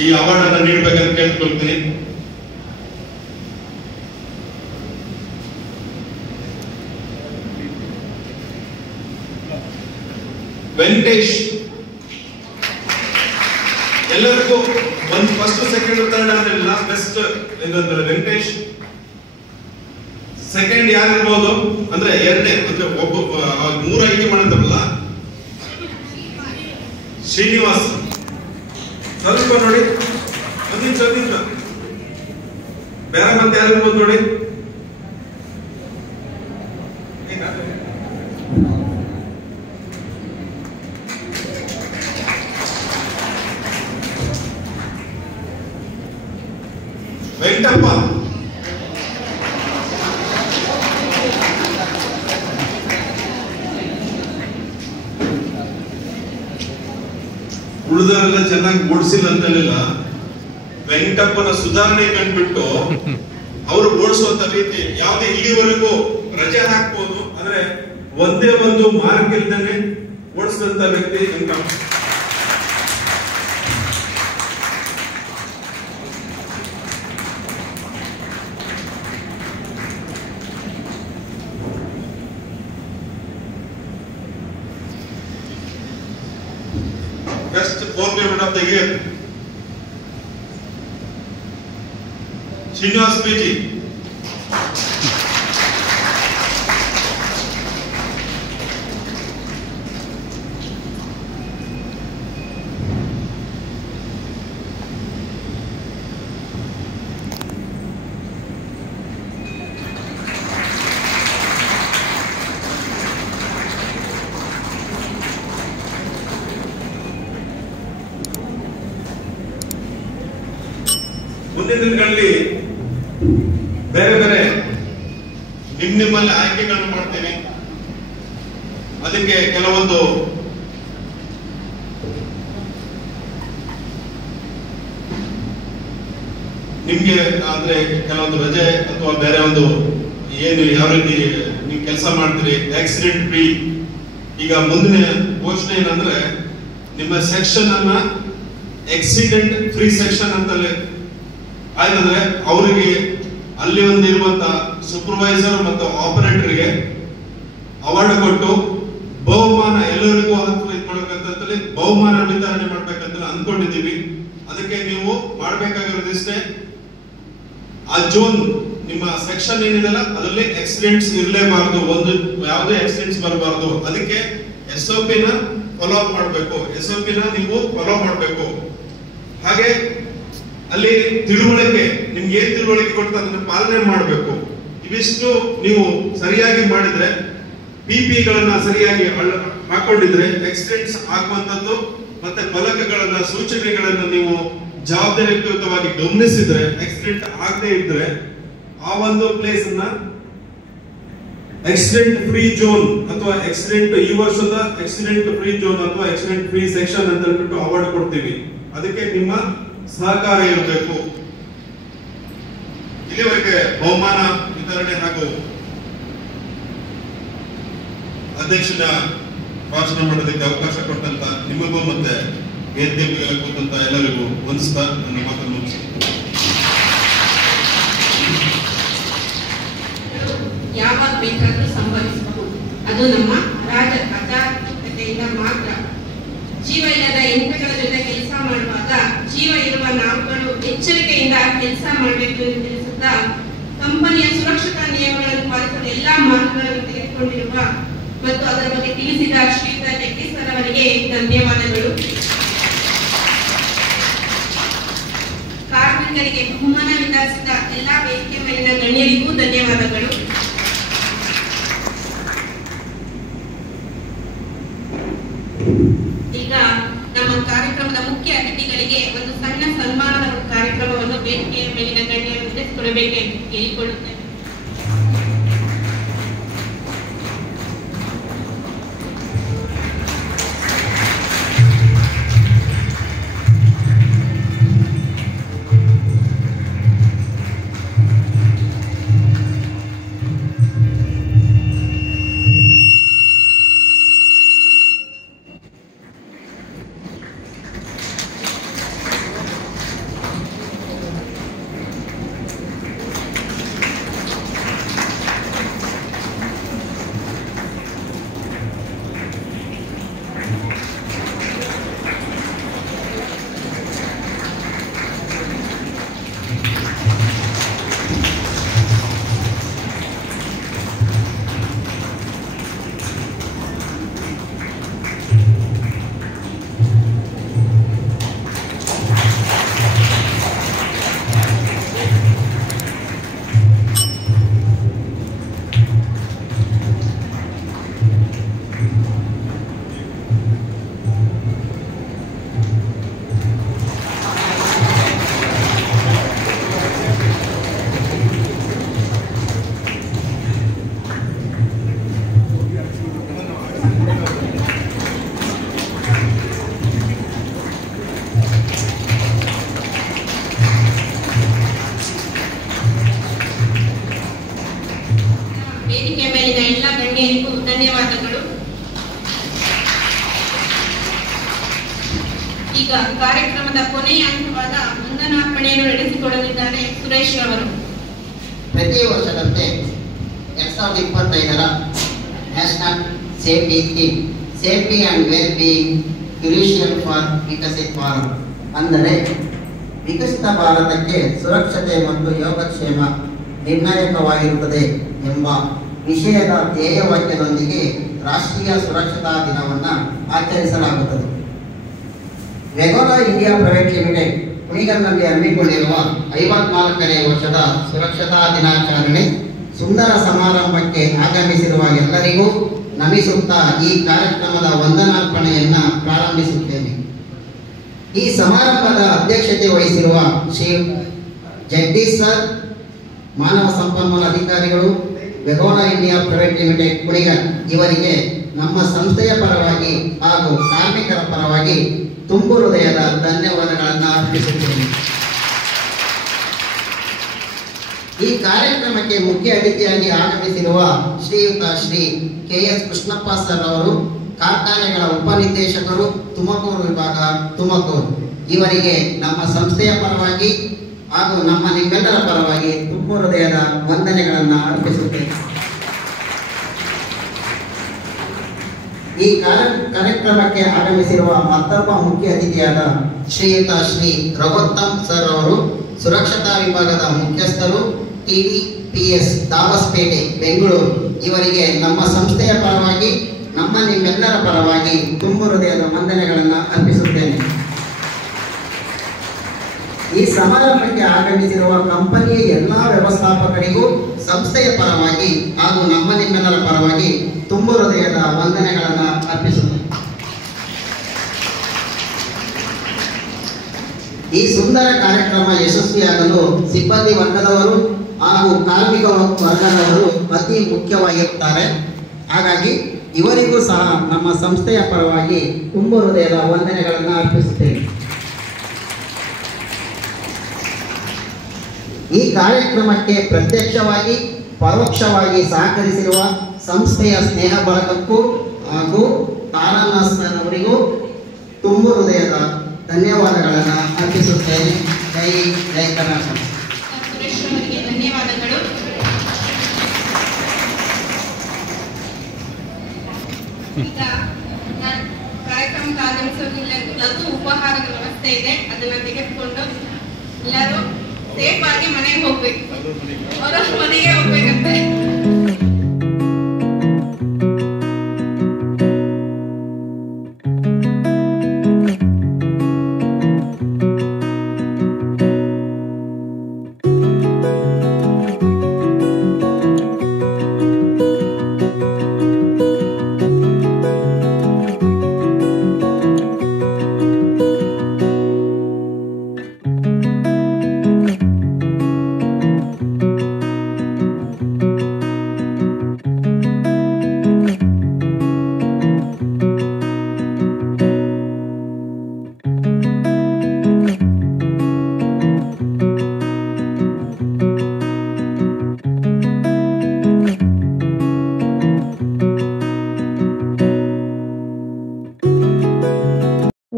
ಈ ಅವಾರ್ಡ್ ಅನ್ನು ನೀಡಬೇಕಂತ ಕೇಳ್ಕೊಳ್ತೀನಿ. ವೆಂಕಟೇಶ್ ಎಲ್ಲರಿಗೂ ಒಂದು ಫಸ್ಟ್ ಸೆಕೆಂಡ್ ಥರ್ಡ್ ಅಂತಿಲ್ಲ, ಬೆಸ್ಟ್ ಇದಂದ್ರೆ ವೆಂಕಟೇಶ್. ಸೆಕೆಂಡ್ ಯಾರಿರ್ಬೋದು ಅಂದ್ರೆ ಎರಡನೇ ಅಂದ್ರೆ ಒಬ್ಬ 3 ಆಯ್ಕೆ ಮಾಡಿದ್ರಲ್ಲ, ಶ್ರೀನಿವಾಸ್. ಸ್ವಲ್ಪ ನೋಡಿ, ಒಂದಿನ ಬೇರೆ ಮತ್ತೆ ಯಾರಿರ್ಬೋದು ನೋಡಿ. ವೆಂಕಟಪ್ಪ, ಉಳಿದವರೆಲ್ಲ ಚೆನ್ನಾಗಿ ಓಡಿಸಿಲ್ಲ ಅಂತ ಹೇಳಿಲ್ಲ. ವೆಂಕಟಪ್ಪನ ಸುಧಾರಣೆ ಕಂಡ್ಬಿಟ್ಟು ಅವರು ಓಡಿಸುವಂತ ರೀತಿ ಯಾವುದೇ ಇಲ್ಲಿವರೆಗೂ ರಜೆ ಹಾಕ್ಬೋದು, ಅಂದ್ರೆ ಒಂದೇ ಒಂದು ಮಾರ್ಕ್ ಇಲ್ದೇನೆ ಓಡಿಸಿದಂತ ವ್ಯಕ್ತಿ Venkatappa. Best foreman of the year, Srinivas PG. ಮುಂದಿನ ದಿನಗಳಲ್ಲಿ ಬೇರೆ ಬೇರೆ ನಿಮ್ಮಲ್ಲಿ ಆಯ್ಕೆಗಳನ್ನು ಮಾಡ್ತೇವೆ. ಅದಕ್ಕೆ ಕೆಲವೊಂದು ನಿಮ್ಗೆ ಅಂದ್ರೆ ಕೆಲವೊಂದು ರಜೆ ಅಥವಾ ಬೇರೆ ಒಂದು ಏನು ಯಾವ ರೀತಿ ನೀವು ಕೆಲಸ ಮಾಡ್ತೀರಿ, ಆಕ್ಸಿಡೆಂಟ್ ಫ್ರೀ. ಈಗ ಮುಂದಿನ ಘೋಷಣೆ ಏನಂದ್ರೆ ನಿಮ್ಮ ಸೆಕ್ಷನ್ ಅನ್ನ ಆಕ್ಸಿಡೆಂಟ್ ಫ್ರೀ ಸೆಕ್ಷನ್ ಅಂತಲೇ ಆಯ್ತಂದ್ರೆ ಅವರಿಗೆ ಅಲ್ಲಿ ಒಂದು ಇರುವಂತ ಸೂಪರ್ವೈಸರ್ ಮತ್ತು ಆಪರೇಟರ್ಗೆ ಅವಾರ್ಡ್ ಕೊಟ್ಟು ಬಹುಮಾನ ಎಲ್ಲರಿಗೂ ಮಾಡ್ಬೇಕಂತಲ್ಲಿ ಬಹುಮಾನ ವಿತರಣೆ ಮಾಡ್ಬೇಕಂತ ಅನ್ಕೊಂಡಿದ್ದೀವಿ. ಅದಕ್ಕೆ ನೀವು ಮಾಡ್ಬೇಕಾಗಿರೋದಿಷ್ಟೇ, ಆ ಜೋನ್ ನಿಮ್ಮ ಸೆಕ್ಷನ್ ಏನಿದೆಲ್ಲ ಅದರಲ್ಲಿ ಆಕ್ಸಿಡೆಂಟ್ಸ್ ಇರಲೇಬಾರದು, ಒಂದು ಯಾವುದೇ ಆಕ್ಸಿಡೆಂಟ್ಸ್ ಬರಬಾರದು. ಅದಕ್ಕೆ SOP ನ ಫಾಲೋ ಅಪ್ ಮಾಡಬೇಕು, SOP ನ ನೀವು ಫಾಲೋ ಮಾಡಬೇಕು. ಹಾಗೆ ಅಲ್ಲಿ ತಿಳುವಳಿಕೆ, ನಿಮ್ಗೆ ಏನ್ ತಿಳುವಳಿಕೆ ಕೊಡ್ತಾ ಅದನ್ನ ಪಾಲನೆ ಮಾಡಬೇಕು. ಇವಿಷ್ಟು ನೀವು ಸರಿಯಾಗಿ ಮಾಡಿದ್ರೆ, PP ಗಳನ್ನ ಸರಿಯಾಗಿ ಹಾಕೊಂಡಿದ್ರೆ ಆಕ್ಸಿಡೆಂಟ್ಸ್ ಆಗುವಂತದ್ದು ಮತ್ತೆ ಫಲಕಗಳನ್ನ ಸೂಚನೆಗಳನ್ನ ನೀವು ಜವಾಬ್ದಾರಿಯುತವಾಗಿ ಗಮನಿಸಿದ್ರೆ, ಆಕ್ಸಿಡೆಂಟ್ ಆಗದೆ ಇದ್ರೆ ಆ ಒಂದು ಪ್ಲೇಸ್ ಅನ್ನ ಆಕ್ಸಿಡೆಂಟ್ ಫ್ರೀ ಝೋನ್ ಅಥವಾ ಆಕ್ಸಿಡೆಂಟ್, ಈ ವರ್ಷದ ಆಕ್ಸಿಡೆಂಟ್ ಫ್ರೀ ಝೋನ್ ಅಥವಾ ಆಕ್ಸಿಡೆಂಟ್ ಫ್ರೀ ಸೆಕ್ಷನ್ ಅಂತ ಹೇಳ್ಬಿಟ್ಟು ಅವಾರ್ಡ್ ಕೊಡ್ತೀವಿ. ಅದಕ್ಕೆ ನಿಮ್ಮ ಸಹಕಾರ ಇರಬೇಕು. ಇಲ್ಲಿವರೆಗೆ ಬಹುಮಾನ ವಿತರಣೆ ಹಾಗೂ ಅಧ್ಯಕ್ಷನ ಭಾಷಣ ಮಾಡೋದಕ್ಕೆ ಅವಕಾಶ ಕೊಟ್ಟಂತ ನಿಮಗೂ ಮತ್ತೆ ವೇದಿಕೆ ಮೇಲೆ ಕೂತಂತ ಎಲ್ಲರಿಗೂ ವಂದಿಸ್ತಾ ನನ್ನ ಮಾತನ್ನು ಮುಗಿಸ್ತೀನಿ. ಯಾವಾಗ ಬೇಕಾದ್ರೂ ಸಂಭವಿಸಬಹುದು. ಅದು ನಮ್ಮ ಅಜಾಗರೂಕತೆಯಿಂದ ಮಾತ್ರ. ಜೀವ ಇಲ್ಲದ ಯಂತ್ರಗಳ ಜೊತೆ ಕೆಲಸ ಮಾಡುವಾಗ ಜೀವ ಇರುವ ನಾವುಗಳು ಎಚ್ಚರಿಕೆಯಿಂದ ಕೆಲಸ ಮಾಡಬೇಕು ಎಂದು ತಿಳಿಸುತ್ತಾ, ಕಂಪನಿಯ ಸುರಕ್ಷತಾ ನಿಯಮಗಳನ್ನು ಪಾಲಿಸಲು ಎಲ್ಲಾ ಮಾರ್ಗಗಳನ್ನು ತೆಗೆದುಕೊಂಡಿರುವ ಮತ್ತು ಅದರ ಬಗ್ಗೆ ತಿಳಿಸಿದ ಶ್ರೀಯುತ ಜಗದೀಶ್ ಸರ್ ಅವರಿಗೆ ಧನ್ಯವಾದಗಳು. ಕಾರ್ಮಿಕರಿಗೆ ಬಹುಮಾನ ವಿತರಿಸಿದ ಎಲ್ಲಾ ವೇದಿಕೆ ಮೇಲಿನ ಗಣ್ಯರಿಗೂ ಧನ್ಯವಾದಗಳು. ಈಗ ನಮ್ಮ ಕಾರ್ಯಕ್ರಮದ ಮುಖ್ಯ ಅತಿಥಿಗಳಿಗೆ ಒಂದು ಸಣ್ಣ ಸನ್ಮಾನದ ಕಾರ್ಯಕ್ರಮವನ್ನು ವೇದಿಕೆಯ ಮೇಲಿನ ಗಣ್ಯರು ನಡೆಸಿಕೊಡಬೇಕೆಂದು ಕೇಳಿಕೊಳ್ಳುತ್ತೇವೆ. ವೇದಿಕೆ ಮೇಲಿನ ಎಲ್ಲ ಗಣ್ಯರಿಗೂ ಧನ್ಯವಾದಗಳು. ಈಗ ಕಾರ್ಯಕ್ರಮದ ಕೊನೆಯ ಹಂತವಾದ ವಂದನಾರ್ಪಣೆಯನ್ನು ನಡೆಸಿಕೊಡಲಿದ್ದಾರೆ ಸುರೇಶ್ ಅವರು. ಪ್ರತಿ ವರ್ಷದಂತೆ 2025ರ national safety theme safety and well being crucial for Viksit Bharat, ಅಂದರೆ ವಿಕಸಿತ ಭಾರತಕ್ಕೆ ಸುರಕ್ಷತೆ ಮತ್ತು ಯೋಗಕ್ಷೇಮ ನಿರ್ಣಾಯಕವಾಗಿರುತ್ತದೆ ಎಂಬ ವಿಷಯದ ಧ್ಯೇಯವಾಕ್ಯದೊಂದಿಗೆ ರಾಷ್ಟ್ರೀಯ ಸುರಕ್ಷತಾ ದಿನವನ್ನು ಆಚರಿಸಲಾಗುತ್ತದೆ. ವೆಗೋನಾ ಇಂಡಿಯಾ ಪ್ರೈವೇಟ್ ಲಿಮಿಟೆಡ್ ಕುಣಿಗಲ್ನಲ್ಲಿ ಹಮ್ಮಿಕೊಂಡಿರುವ 54ನೇ ವರ್ಷದ ಸುರಕ್ಷತಾ ದಿನಾಚರಣೆ ಸುಂದರ ಸಮಾರಂಭಕ್ಕೆ ಆಗಮಿಸಿರುವ ಎಲ್ಲರಿಗೂ ನಮಿಸುತ್ತಾ ಈ ಕಾರ್ಯಕ್ರಮದ ವಂದನಾರ್ಪಣೆಯನ್ನ ಪ್ರಾರಂಭಿಸುತ್ತೇನೆ. ಈ ಸಮಾರಂಭದ ಅಧ್ಯಕ್ಷತೆ ವಹಿಸಿರುವ ಶ್ರೀ ಜಗದೀಶ್ ಸರ್, ಮಾನವ ಸಂಪನ್ಮೂಲ ಅಧಿಕಾರಿಗಳು, ವೆಗೋನಾ ಇಂಡಿಯಾ ಪ್ರೈವೇಟ್ ಲಿಮಿಟೆಡ್ ಕುಣಿಗಲ್ ಇವರಿಗೆ ನಮ್ಮ ಸಂಸ್ಥೆಯ ಪರವಾಗಿ ಹಾಗೂ ಕಾರ್ಮಿಕರ ಪರವಾಗಿ ತುಂಬು ಹೃದಯದ ಧನ್ಯವಾದಗಳನ್ನು ಅರ್ಪಿಸುತ್ತೇನೆ. ಈ ಕಾರ್ಯಕ್ರಮಕ್ಕೆ ಮುಖ್ಯ ಅತಿಥಿಯಾಗಿ ಆಗಮಿಸಿರುವ ಶ್ರೀಯುತ ಶ್ರೀ KS ಕೃಷ್ಣಪ್ಪ ಸರ್ ಅವರು, ಕಾರ್ಖಾನೆಗಳ ಉಪನಿರ್ದೇಶಕರು, ತುಮಕೂರು ವಿಭಾಗ, ತುಮಕೂರು ಇವರಿಗೆ ನಮ್ಮ ಸಂಸ್ಥೆಯ ಪರವಾಗಿ ಹಾಗೂ ನಮ್ಮ ನಿಮ್ಮೆಲ್ಲರ ಪರವಾಗಿ ತುಂಬು ಹೃದಯದ ವಂದನೆಗಳನ್ನು ಅರ್ಪಿಸುತ್ತೇನೆ. ಈ ಕಾರ್ಯಕ್ರಮಕ್ಕೆ ಆಗಮಿಸಿರುವ ಮತ್ತೊಬ್ಬ ಮುಖ್ಯ ಅತಿಥಿಯಾದ ಶ್ರೀಯುತ ಶ್ರೀ ರಘೋತ್ತಮ್ ಸರ್ ಅವರು, ಸುರಕ್ಷತಾ ವಿಭಾಗದ ಮುಖ್ಯಸ್ಥರು, TDPS ದಾಬಸ್ಪೇಟೆ, ಬೆಂಗಳೂರು ಇವರಿಗೆ ನಮ್ಮ ಸಂಸ್ಥೆಯ ಪರವಾಗಿ ನಮ್ಮ ನಿಮ್ಮೆಲ್ಲರ ಪರವಾಗಿ ತುಂಬು ಹೃದಯದ ವಂದನೆಗಳನ್ನು ಅರ್ಪಿಸುತ್ತೇನೆ. ಈ ಸಮಾರಂಭಕ್ಕೆ ಆಗಮಿಸಿರುವ ಕಂಪನಿಯ ಎಲ್ಲಾ ವ್ಯವಸ್ಥಾಪಕರಿಗೂ ಸಂಸ್ಥೆಯ ಪರವಾಗಿ ಹಾಗೂ ನಮ್ಮ ನಿಮ್ಮೆಲ್ಲರ ಪರವಾಗಿ ತುಂಬು ಹೃದಯದ ವಂದನೆಗಳನ್ನು ಅರ್ಪಿಸುತ್ತೇನೆ. ಈ ಸುಂದರ ಕಾರ್ಯಕ್ರಮ ಯಶಸ್ವಿಯಾಗಲು ಸಿಬ್ಬಂದಿ ವರ್ಗದವರು ಹಾಗೂ ಕಾರ್ಮಿಕ ವರ್ಗದವರು ಅತಿ ಮುಖ್ಯವಾಗಿರುತ್ತಾರೆ. ಹಾಗಾಗಿ ಇವರಿಗೂ ಸಹ ನಮ್ಮ ಸಂಸ್ಥೆಯ ಪರವಾಗಿ ತುಂಬ ಹೃದಯದ ವಂದನೆಗಳನ್ನು ಅರ್ಪಿಸುತ್ತೇವೆ. ಈ ಕಾರ್ಯಕ್ರಮಕ್ಕೆ ಪ್ರತ್ಯಕ್ಷವಾಗಿ ಪರೋಕ್ಷವಾಗಿ ಸಹಕರಿಸಿರುವ ಸಂಸ್ಥೆಯ ಸ್ನೇಹ ಬಳಗಕ್ಕೂ ಹಾಗೂ ತಾರಾನಾಸ್ನವರಿಗೂ ತುಂಬ ಹೃದಯದ ಧನ್ಯವಾದಗಳನ್ನು ಅರ್ಪಿಸುತ್ತೇನೆ. ಜೈ ಕರ್ನಾಟಕ. ಸುರೇಶ್ ಅವರಿಗೆ ಧನ್ಯವಾದಗಳು. ಈಗ ಕಾರ್ಯಕ್ರಮಕ್ಕೆ ಆಗಮಿಸೋದಿಲ್ಲ, ಲಘು ಉಪಹಾರದ ವ್ಯವಸ್ಥೆ ಇದೆ, ಅದನ್ನ ತೆಗೆದುಕೊಂಡು ಎಲ್ಲರೂ ಸೇಫ್ ಆಗಿ ಮನೆಗೆ ಹೋಗ್ಬೇಕು. ಅವರ ಮನೆಗೆ ಹೋಗ್ಬೇಕಂತೆ.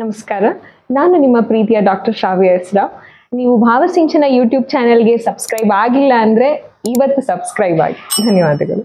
ನಮಸ್ಕಾರ, ನಾನು ನಿಮ್ಮ ಪ್ರೀತಿಯ ಡಾಕ್ಟರ್ ಶ್ರಾವ್ಯ ಎಸ್ ರಾವ್. ನೀವು ಭಾವಸಿಂಚನ ಯೂಟ್ಯೂಬ್ ಚಾನೆಲ್ಗೆ ಸಬ್ಸ್ಕ್ರೈಬ್ ಆಗಿಲ್ಲ ಅಂದರೆ ಇವತ್ತು ಸಬ್ಸ್ಕ್ರೈಬ್ ಆಗಿ. ಧನ್ಯವಾದಗಳು.